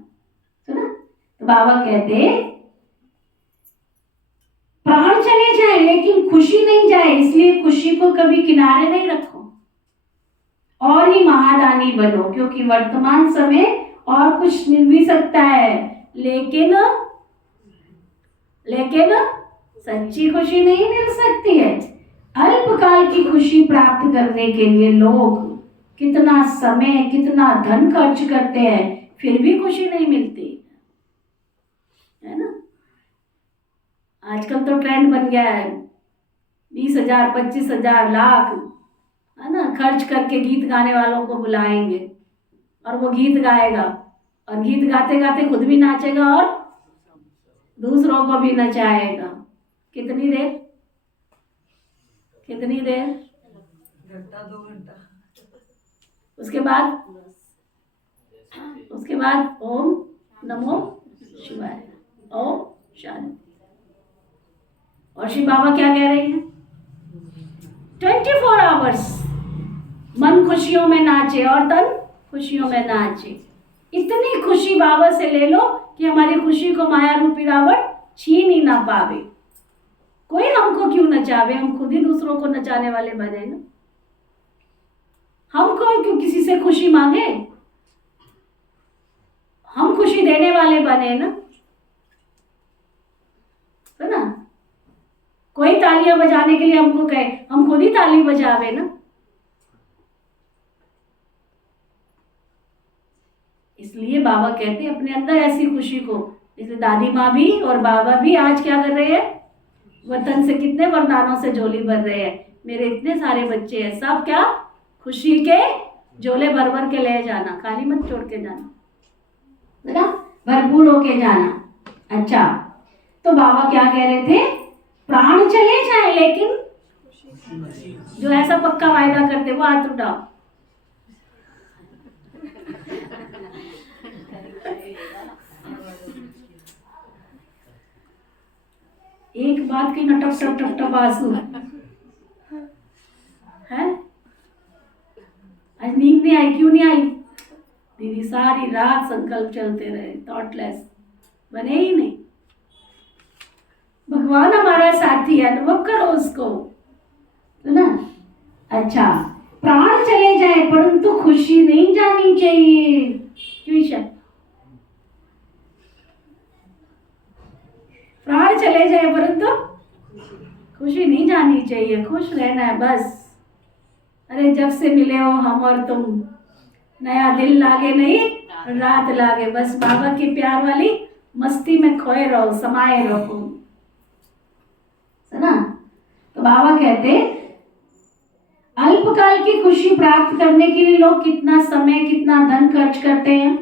सुना। तो बाबा कहते प्राण चले जाए लेकिन खुशी नहीं जाए, इसलिए खुशी को कभी किनारे नहीं रखो और ही महादानी बनो। क्योंकि वर्तमान समय और कुछ मिल भी सकता है, लेकिन सच्ची खुशी नहीं मिल सकती है। अल्पकाल की खुशी प्राप्त करने के लिए लोग कितना समय, कितना धन खर्च करते हैं, फिर भी खुशी नहीं मिलती, है ना। आजकल तो ट्रेंड बन गया है 20,000, 25,000, लाख, है ना, खर्च करके गीत गाने वालों को बुलाएंगे और वो गीत गाएगा और गीत गाते गाते खुद भी नाचेगा और दूसरों को भी नचाएगा। कितनी देर, कितनी देर? घंटा 2 घंटा। उसके बाद ओम नमो शिवाय, ओम शांति। और शिव बाबा क्या कह रहे हैं? 24 आवर्स मन खुशियों में नाचे और तन खुशियों में नाचे। इतनी खुशी बाबा से ले लो कि हमारी खुशी को माया रूपी रावण छीन ही ना पावे। कोई हमको क्यों नचावे, हम खुद ही दूसरों को नचाने वाले बने ना। हम क्यों किसी से खुशी मांगे, हम खुशी देने वाले बने ना, है ना। कोई तालियां बजाने के लिए हमको कहे, हम खुद ही ताली बजावे ना। इसलिए बाबा कहते हैं अपने अंदर ऐसी खुशी को, जैसे दादी माँ भी और बाबा भी आज क्या कर रहे हैं, वतन से कितने वरदानों से झोली भर रहे हैं। मेरे इतने सारे बच्चे हैं, सब क्या खुशी के झोले भर भर के ले जाना, खाली मत छोड़ के जाना, है ना, भरपूर होके जाना। अच्छा, तो बाबा क्या कह रहे थे? प्राण चले जाए लेकिन जो ऐसा पक्का वायदा करते वो हाथ उठाओ। एक बात की न टप टप टप टप आंसू है। आज नींद नहीं आई, क्यों नहीं आई? दीदी सारी रात संकल्प चलते रहे, थॉटलेस बने ही नहीं। भगवान हमारा साथी है, अनुभव करो उसको, है ना। अच्छा, प्राण चले जाए परंतु खुशी नहीं जानी चाहिए। क्यों ईशा? प्राण चले जाए परंतु खुशी नहीं जानी चाहिए, खुश रहना है बस। अरे जब से मिले हो हम और तुम, नया दिल लागे नहीं रात लागे, बस बाबा की प्यार वाली मस्ती में खोए रहो, समाये रहो, है ना। तो बाबा कहते अल्पकाल की खुशी प्राप्त करने के लिए लोग कितना समय कितना धन खर्च करते हैं,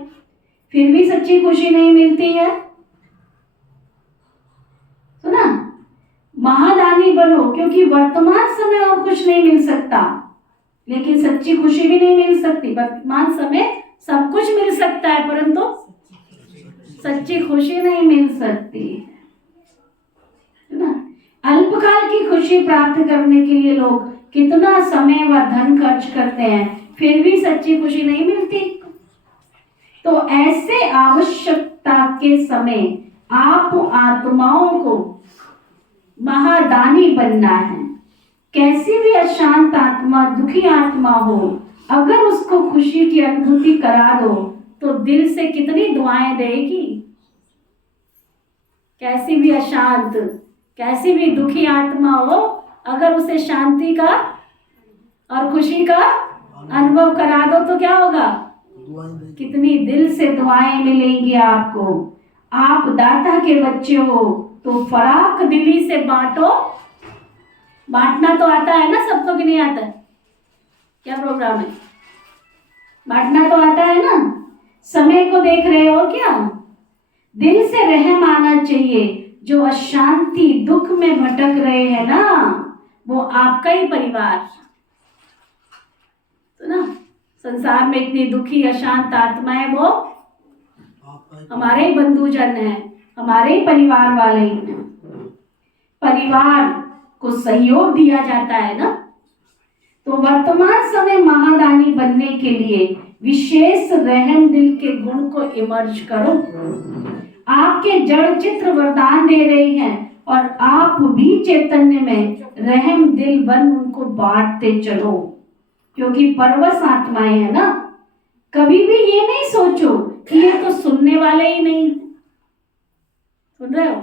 फिर भी सच्ची खुशी नहीं मिलती है। तो ना, महादानी बनो, क्योंकि वर्तमान समय और कुछ नहीं मिल सकता, लेकिन सच्ची खुशी भी नहीं मिल सकती। वर्तमान समय सब कुछ मिल सकता है परंतु सच्ची खुशी नहीं मिल सकती, है ना। अल्पकाल की खुशी प्राप्त करने के लिए लोग कितना समय व धन खर्च करते हैं, फिर भी सच्ची खुशी नहीं मिलती। तो ऐसे आवश्यकता के समय आप आत्माओं को महादानी बनना है। कैसी भी अशांत आत्मा, दुखी आत्मा हो, अगर उसको खुशी की अनुभूति करा दो तो दिल से कितनी दुआएं देगी। कैसी भी अशांत, कैसी भी दुखी आत्मा हो, अगर उसे शांति का और खुशी का अनुभव करा दो तो क्या होगा, कितनी दिल से दुआएं मिलेंगी आपको। आप दाता के बच्चे हो तो फराक दिली से बांटो। बांटना तो आता है ना सबको, कि नहीं आता है? क्या प्रोग्राम है? बांटना तो आता है ना। समय को देख रहे हो क्या? दिल से रहम आना चाहिए। जो अशांति दुख में भटक रहे हैं ना, वो आपका ही परिवार, तो ना, संसार में इतनी दुखी अशांत आत्माएं वो हमारे ही बंधुजन है, हमारे ही परिवार वाले ही हैं। परिवार को सहयोग दिया जाता है ना। तो वर्तमान समय महादानी बनने के लिए विशेष रहम दिल के गुण को इमर्ज करो। आपके जड़ चित्र वरदान दे रही हैं और आप भी चैतन्य में रहम दिल बन उनको बांटते चलो, क्योंकि परवश आत्माएं है ना। कभी भी ये नहीं सोचो कि ये तो सुनने वाले ही नहीं। सुन रहे हो?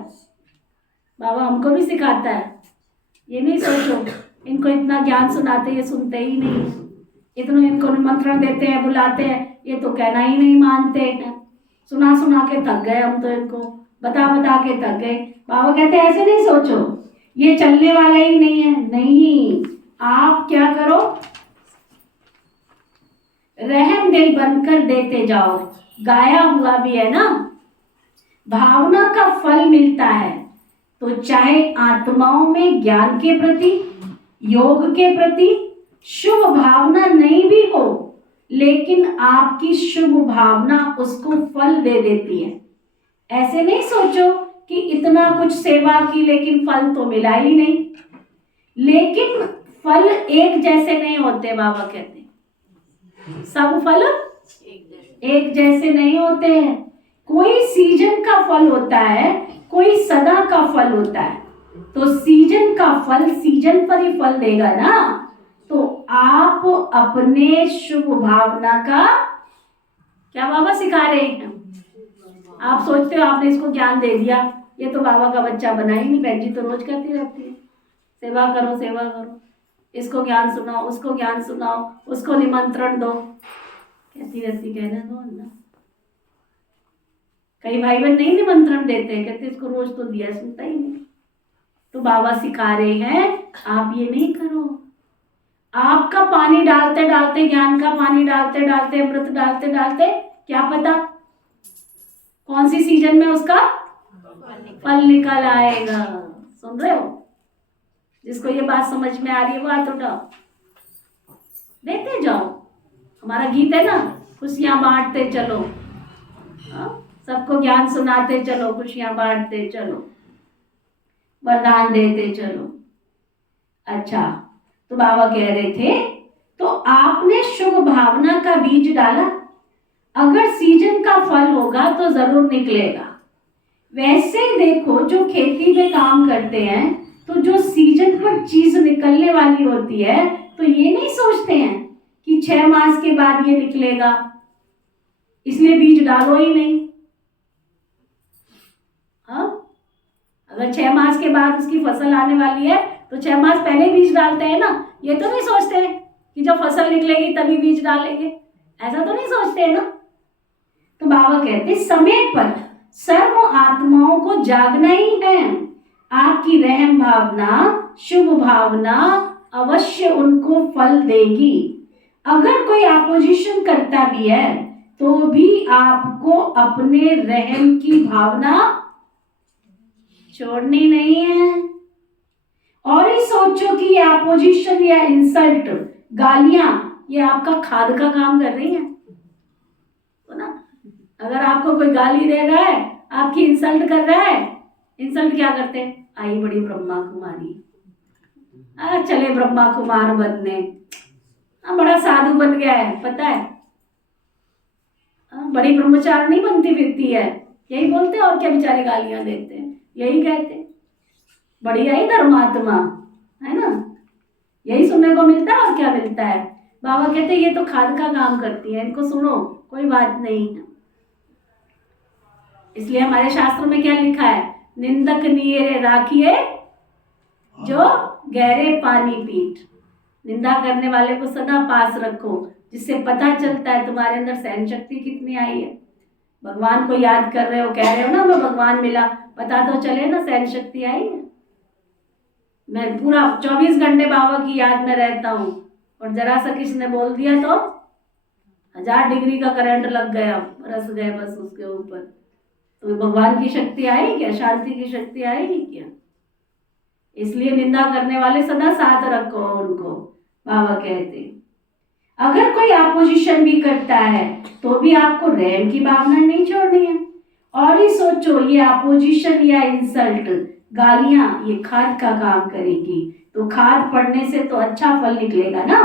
बाबा हमको भी सिखाता है, ये नहीं सोचो इनको इतना ज्ञान सुनाते ये सुनते ही नहीं, इतना इनको निमंत्रण देते हैं, बुलाते हैं, ये तो कहना ही नहीं मानते हैं। सुना सुना के थक गए हम तो, इनको बता बता के थक गए। बाबा कहते हैं ऐसे नहीं सोचो, ये चलने वाला ही नहीं है। नहीं, आप क्या करो, रहम दिल बनकर देते जाओ। गाया हुआ भी है ना, भावना का फल मिलता है। तो चाहे आत्माओं में ज्ञान के प्रति, योग के प्रति शुभ भावना नहीं भी हो, लेकिन आपकी शुभ भावना उसको फल दे देती है। ऐसे नहीं सोचो कि इतना कुछ सेवा की लेकिन फल तो मिला ही नहीं। लेकिन फल एक जैसे नहीं होते, बाबा कहते हैं सब फल एक जैसे नहीं होते हैं। कोई सीजन का फल होता है, कोई सदा का फल होता है। तो सीजन का फल सीजन पर ही फल देगा ना। तो आप अपने शुभ भावना का, क्या बाबा सिखा रहे हैं? आप सोचते हो आपने इसको ज्ञान दे दिया, ये तो बाबा का बच्चा बना ही नहीं, बहन जी तो रोज करती रहती है, सेवा करो सेवा करो, इसको ज्ञान सुनाओ, उसको ज्ञान सुनाओ, उसको निमंत्रण दो, कहती रहती, कहने दो ना। कई भाई बहन नहीं निमंत्रण देते हैं, कहते इसको रोज तो दिया, सुनता ही नहीं। तो बाबा सिखा रहे हैं आप ये नहीं करो। आपका पानी डालते डालते, ज्ञान का पानी डालते डालते, अमृत डालते डालते, क्या पता कौन सी सीजन में उसका फल निकल आएगा। सुन रहे हो? जिसको ये बात समझ में आ रही है वो हाथ उठाओ, देते जाओ। हमारा गीत है ना, खुशियां बांटते चलो, सबको ज्ञान सुनाते चलो, खुशियां बांटते चलो, वरदान देते चलो। अच्छा, तो बाबा कह रहे थे तो आपने शुभ भावना का बीज डाला, अगर सीजन का फल होगा तो जरूर निकलेगा। वैसे देखो जो खेती में काम करते हैं तो जो सीजन पर चीज निकलने वाली होती है तो ये नहीं सोचते हैं कि 6 मास के बाद ये निकलेगा, इसलिए बीज डालो ही नहीं। हाँ, अगर 6 मास के बाद उसकी फसल आने वाली है तो 6 मास पहले बीज डालते हैं ना। ये तो नहीं सोचते हैं कि जब फसल निकलेगी तभी बीज डालेंगे, ऐसा तो नहीं सोचते हैं ना। तो बाबा कहते समय पर सर्व आत्माओं को जागना ही है। आपकी रहम भावना, शुभ भावना अवश्य उनको फल देगी। अगर कोई अपोजिशन करता भी है तो भी आपको अपने रहम की भावना छोड़नी नहीं है। और ही सोचो कि ये अपोजिशन या इंसल्ट, गालियां, ये आपका खाद का काम कर रही है तो ना। अगर आपको कोई गाली दे रहा है, आपकी इंसल्ट कर रहा है, इंसल्ट क्या करते हैं, आई बड़ी ब्रह्मा कुमारी, चले ब्रह्मा कुमार बनने, बड़ा साधु बन गया है, पता है, बड़ी ब्रह्मचारिणी बनती फिरती है, यही बोलते हैं। और क्या बेचारे गालियां देते हैं, यही कहते हैं, बड़ी आई धर्मात्मा, है ना, यही सुनने को मिलता है। और क्या मिलता है। बाबा कहते हैं ये तो खाद का काम करती है, इनको सुनो, कोई बात नहीं है। इसलिए हमारे शास्त्रों में क्या लिखा है, निंदक नियरे राखिए जो गहरे पानी पीठ। निंदा करने वाले को सदा पास रखो, जिससे पता चलता है तुम्हारे अंदर सहन शक्ति कितनी आई है। भगवान को याद कर रहे हो, कह रहे हो ना मैं भगवान मिला, पता तो चले ना सहन शक्ति आई है। मैं पूरा 24 घंटे बाबा की याद में रहता हूँ और जरा सा किसी ने बोल दिया तो 1000 डिग्री का करंट लग गया, रस गए बस उसके ऊपर। तो भगवान की शक्ति आई क्या, शांति की शक्ति आएगी क्या। इसलिए निंदा करने वाले सदा साथ रखो उनको, बाबा कहते। अगर कोई अपोजिशन भी करता है तो भी आपको रहम की भावना नहीं छोड़नी है। और ही सोचो ये अपोजिशन या इंसल्ट, गालियां, ये खाद का काम करेगी। तो खाद पड़ने से तो अच्छा फल निकलेगा ना।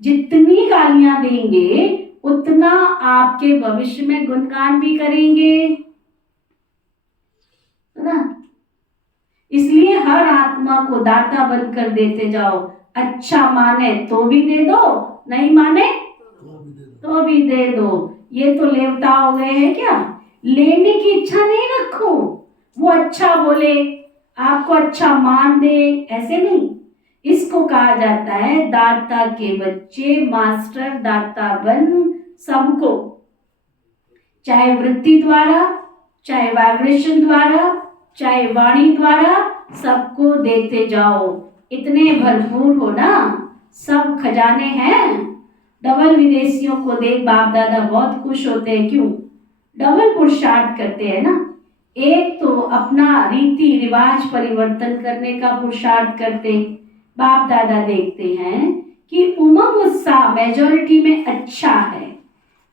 जितनी गालियां देंगे उतना आपके भविष्य में गुणगान भी करेंगे ना। इसलिए हर आत्मा को दाता बनकर देते जाओ। अच्छा माने तो भी दे दो, नहीं माने तो भी दे दो। ये तो लेवता हो गए हैं क्या, लेने की इच्छा नहीं रखो। वो अच्छा बोले, आपको अच्छा मान दे, ऐसे नहीं। इसको कहा जाता है दाता के बच्चे, मास्टर दाता बन सबको, चाहे वृत्ति द्वारा, चाहे वाइब्रेशन द्वारा, चाहे वाणी द्वारा, सबको देते जाओ। इतने भरपूर हो ना, सब खजाने हैं। डबल विदेशियों को देख बाप दादा बहुत खुश होते हैं, क्यों, डबल पुरुषार्थ करते हैं ना। एक तो अपना रीति रिवाज परिवर्तन करने का पुरुषार्थ करते, बाप दादा देखते हैं कि उमंग उत्साह मेजॉरिटी में अच्छा है।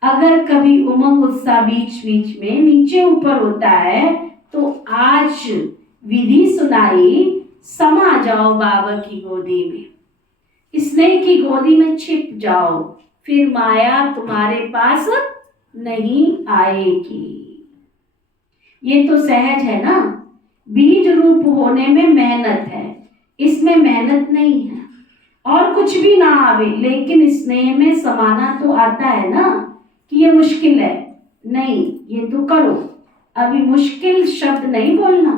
अगर कभी उमंग उत्साह बीच बीच में नीचे ऊपर होता है तो आज विधि सुनाई, समा जाओ बाबा की गोदी में, स्नेह की गोदी में छिप जाओ, फिर माया तुम्हारे पास नहीं आएगी। ये तो सहज है ना। बीज रूप होने में मेहनत है, इसमें मेहनत नहीं है। और कुछ भी ना आवे लेकिन स्नेह में समाना तो आता है ना। कि ये मुश्किल है, नहीं, ये तो करो। अभी मुश्किल शब्द नहीं बोलना।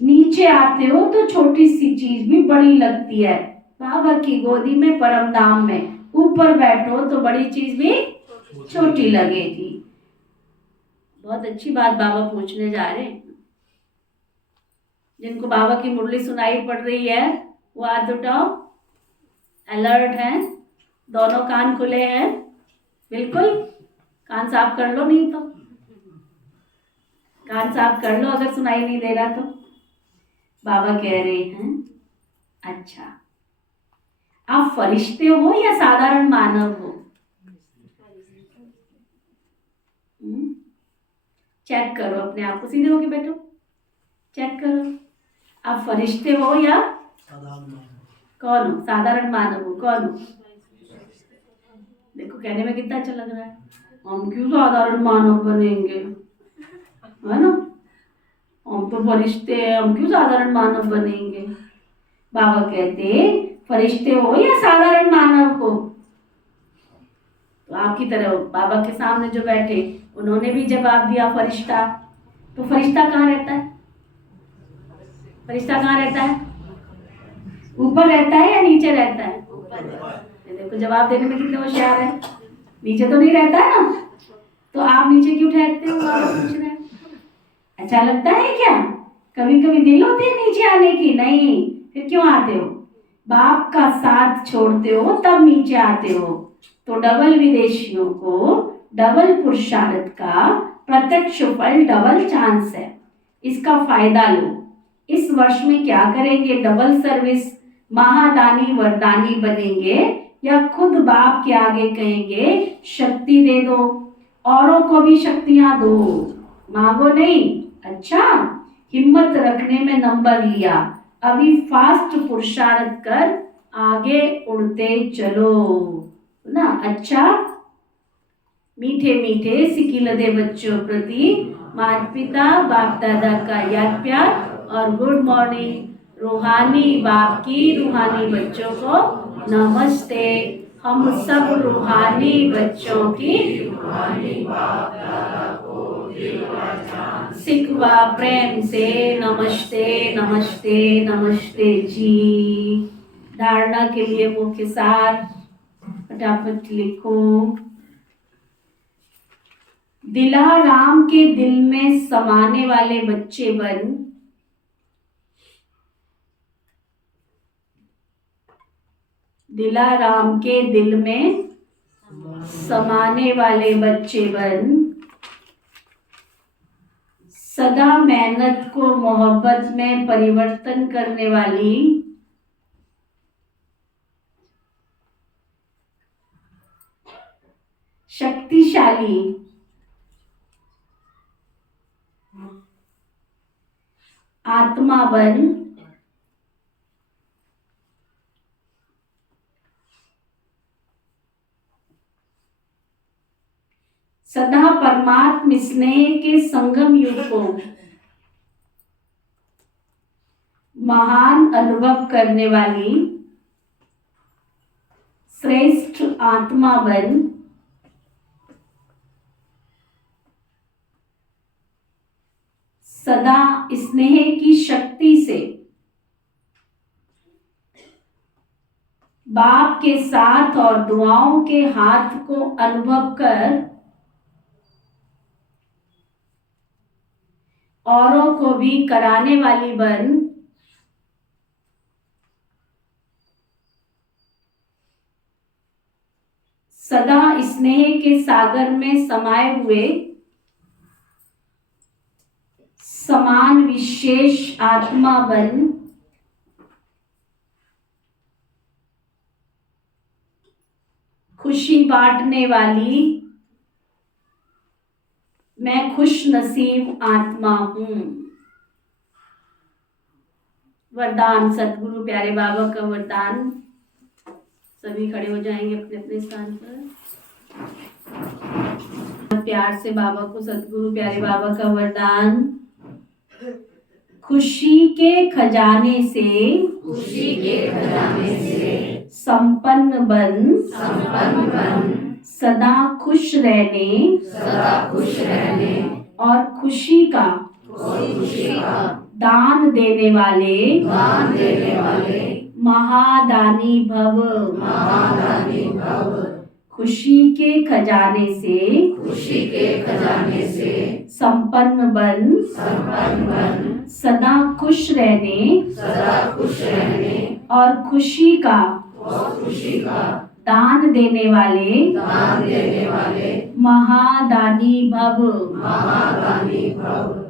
नीचे आते हो तो छोटी सी चीज भी बड़ी लगती है, बाबा की गोदी में परम धाम में ऊपर बैठो तो बड़ी चीज भी छोटी लगेगी। बहुत अच्छी बात बाबा पूछने जा रहे हैं। जिनको बाबा की मुरली सुनाई पड़ रही है वो हाथ उठाओ, अलर्ट हैं, दोनों कान खुले हैं, बिल्कुल कान साफ कर लो, नहीं तो कान साफ कर लो अगर सुनाई नहीं दे रहा तो। बाबा कह रहे हैं अच्छा, आप फरिश्ते हो या साधारण मानव हो। चेक करो अपने आप को, सीधे होके बैठो, चेक करो आप फरिश्ते हो या कौन हो, साधारण मानव हो, कौन हो। देखो कहने में कितना अच्छा लग रहा है, हम क्यों साधारण मानव बनेंगे, है ना। हम तो फरिश्ते हैं, हम क्यों साधारण मानव बनेंगे। बाबा कहते फरिश्ते हो या साधारण मानव हो, तो आपकी तरह बाबा के सामने जो बैठे उन्होंने भी जवाब दिया फरिश्ता। तो फरिश्ता कहाँ रहता है? फरिश्ता कहाँ रहता है? ऊपर रहता है या नीचे रहता है? ये देखो जवाब देने में कितने होशियार है। नीचे तो नहीं रहता है ना, तो आप नीचे क्यों ठहरते हो? बाबा पूछ रहे हैं। अच्छा लगता है क्या? कभी कभी दिल होती है नीचे आने की? नहीं, फिर क्यों आते हो? बाप का साथ छोड़ते हो तब नीचे आते हो। तो डबल विदेशियों को डबल पुरुषार्थ का प्रत्यक्ष फल डबल चांस है, इसका फायदा लो। इस वर्ष में क्या करेंगे? डबल सर्विस, महादानी वरदानी बनेंगे या खुद बाप के आगे कहेंगे शक्ति दे दो, औरों को भी शक्तियां दो, मांगो नहीं। अच्छा, हिम्मत रखने में नंबर लिया, अभी फास्ट पुरुषार्थ कर आगे उड़ते चलो ना। अच्छा, मीठे मीठे सिकिलदे बच्चों प्रति माता पिता बाप दादा का याद प्यार और गुड मॉर्निंग। रूहानी बाप की रूहानी बच्चों को नमस्ते। हम सब रूहानी बच्चों की रूहानी बाप दादा को सिखवा प्रेम से नमस्ते नमस्ते नमस्ते जी। धारणा के लिए मुख्य सार फटाफट लिखो। दिलाराम के दिल में समाने वाले बच्चे बन, दिलाराम के दिल में समाने वाले बच्चे बन, सदा मेहनत को मोहब्बत में परिवर्तन करने वाली शक्तिशाली आत्मा बन, सदा परमात्म स्नेह के संगम युग को महान अनुभव करने वाली श्रेष्ठ आत्मा बन, सदा स्नेह की शक्ति से बाप के साथ और दुआओं के हाथ को अनुभव कर औरों को भी कराने वाली बन, सदा स्नेह के सागर में समाये हुए समान विशेष आत्मा बन, खुशी बांटने वाली मैं खुश नसीब आत्मा हूं। वरदान सतगुरु प्यारे बाबा का वरदान। सभी खड़े हो जाएंगे अपने अपने स्थान पर। प्यार से बाबा को सतगुरु प्यारे बाबा का वरदान। खुशी के खजाने से, खुशी के खजाने से संपन्न बन, संपन्न बन, सदा खुश रहने, सदा खुश रहने और खुशी का दान देने वाले, दान देने वाले महादानी भव, महादानी भव। खुशी के खजाने से, खुशी के खजाने से संपन्न बन, संपन्न बन, सदा खुश रहने, सदा खुश रहने और खुशी का दान देने वाले महादानी भव, महादानी भव।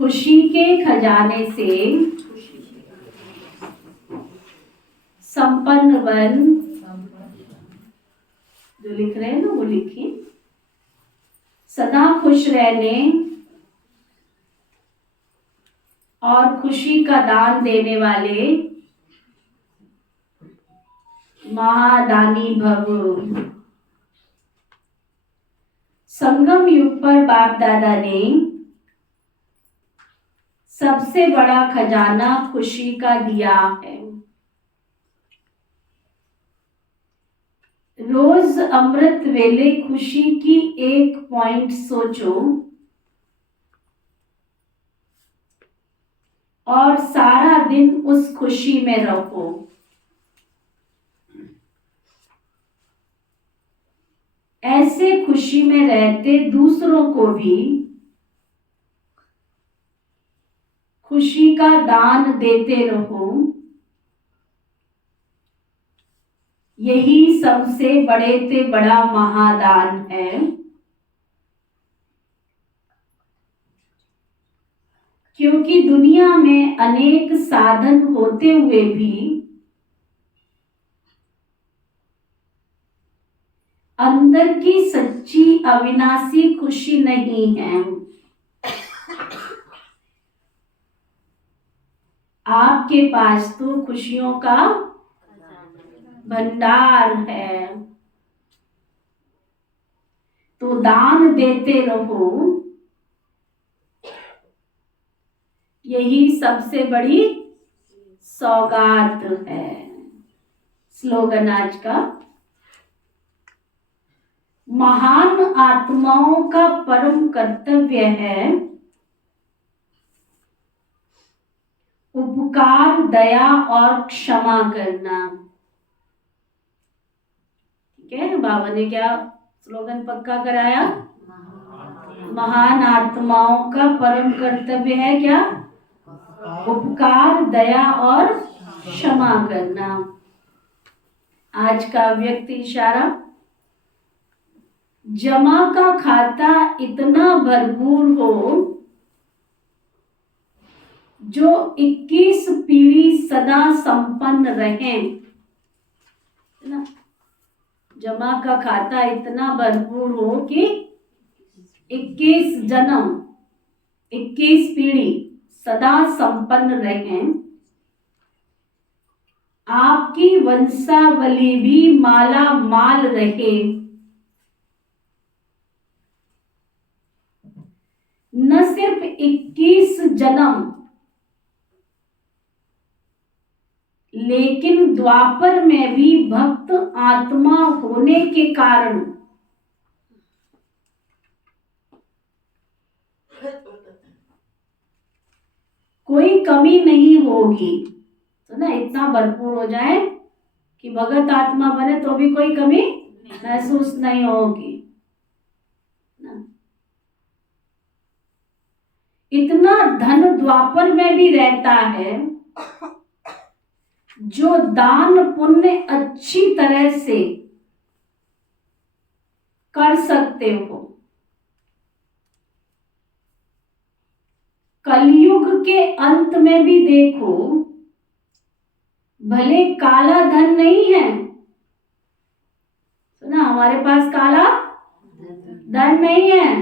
खुशी के खजाने से संपन्न बन, जो लिख रहे हैं ना वो लिखिए। सदा खुश रहने और खुशी का दान देने वाले महादानी भव। संगम युग पर बाप दादा ने सबसे बड़ा खजाना खुशी का दिया है। रोज अमृत वेले खुशी की एक पॉइंट सोचो और सारा दिन उस खुशी में रहो। ऐसे खुशी में रहते दूसरों को भी खुशी का दान देते रहो। यही सबसे बड़े से बड़ा महादान है। क्योंकि दुनिया में अनेक साधन होते हुए भी अंदर की सच्ची अविनाशी खुशी नहीं है। आपके पास तो खुशियों का भंडार है, तो दान देते रहो। यही सबसे बड़ी सौगात है। स्लोगन आज का, महान आत्माओं का परम कर्तव्य है उपकार, दया और क्षमा करना। ठीक है, बाबा ने क्या स्लोगन पक्का कराया? महान आत्माओं का परम कर्तव्य है क्या? उपकार, दया और क्षमा करना। आज का व्यक्ति इशारा, जमा का खाता इतना भरपूर हो जो 21 पीढ़ी सदा संपन्न रहे। ना, जमा का खाता इतना भरपूर हो कि 21 जन्म, 21 पीढ़ी सदा संपन्न रहे। आपकी वंशावली भी माला माल रहे। न सिर्फ 21 जन्म, लेकिन द्वापर में भी भक्त आत्मा होने के कारण कोई कमी नहीं होगी। तो ना इतना भरपूर हो जाए कि भगत आत्मा बने तो भी कोई कमी महसूस नहीं होगी। इतना धन द्वापर में भी रहता है जो दान पुण्य अच्छी तरह से कर सकते हो। कलयुग के अंत में भी देखो, भले काला धन नहीं है, सुना, हमारे पास काला धन नहीं है,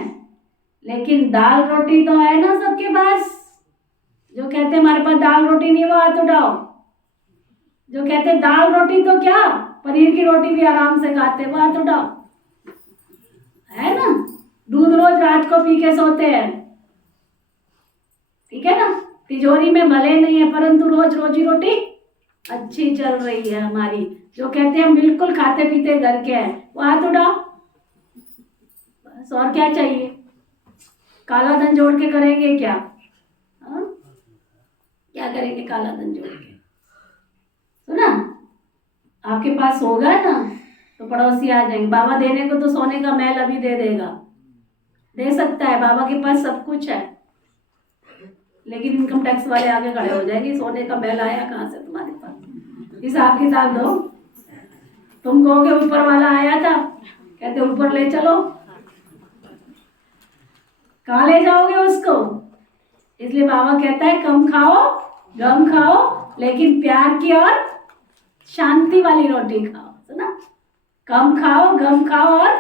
लेकिन दाल रोटी तो है ना सबके पास। जो कहते हमारे पास दाल रोटी नहीं, वो हाथ उठाओ। जो कहते दाल रोटी तो क्या, पनीर की रोटी भी आराम से खाते, वो हाथ उठाओ। है ना, दूध रोज रात को पी के सोते हैं, ठीक है ना। तिजोरी में भले नहीं है, परंतु रोज रोजी रोटी अच्छी चल रही है हमारी। जो कहते हैं हम बिल्कुल खाते पीते घर के हैं, वो हाथ उठाओ। बस, और क्या चाहिए? काला धन जोड़ के करेंगे क्या? हाँ? क्या करेंगे काला धन जोड़ के? सुना, आपके पास होगा ना तो पड़ोसी आ जाएंगे। बाबा देने को तो सोने का महल अभी दे देगा, दे सकता है, बाबा के पास सब कुछ है। लेकिन इनकम टैक्स वाले आगे खड़े हो जाएंगे, सोने का महल आया कहाँ से तुम्हारे पास, हिसाब किताब दो। तुम कहोगे ऊपर वाला आया था, कहते ऊपर ले चलो, कहाँ ले जाओगे उसको? इसलिए बाबा कहता है कम खाओ गम खाओ, लेकिन प्यार की और शांति वाली रोटी खाओ। सुना, कम खाओ गम खाओ और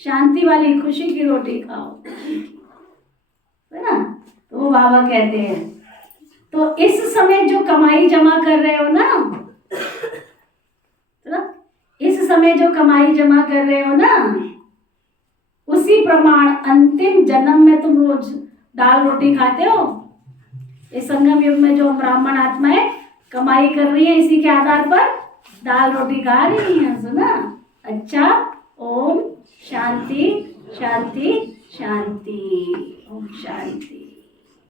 शांति वाली खुशी की रोटी खाओ, है ना। तो वो बाबा कहते हैं, तो इस समय जो कमाई जमा कर रहे हो ना, समय जो कमाई जमा कर रहे हो ना, उसी प्रमाण अंतिम जन्म में तुम रोज दाल रोटी खाते हो। इस संगम युग में जो ब्राह्मण आत्माएं कमाई कर रही है, इसी के आधार पर दाल रोटी खा रही हैं। सुना? अच्छा, ओम शांति शांति शांति। ओम शांति।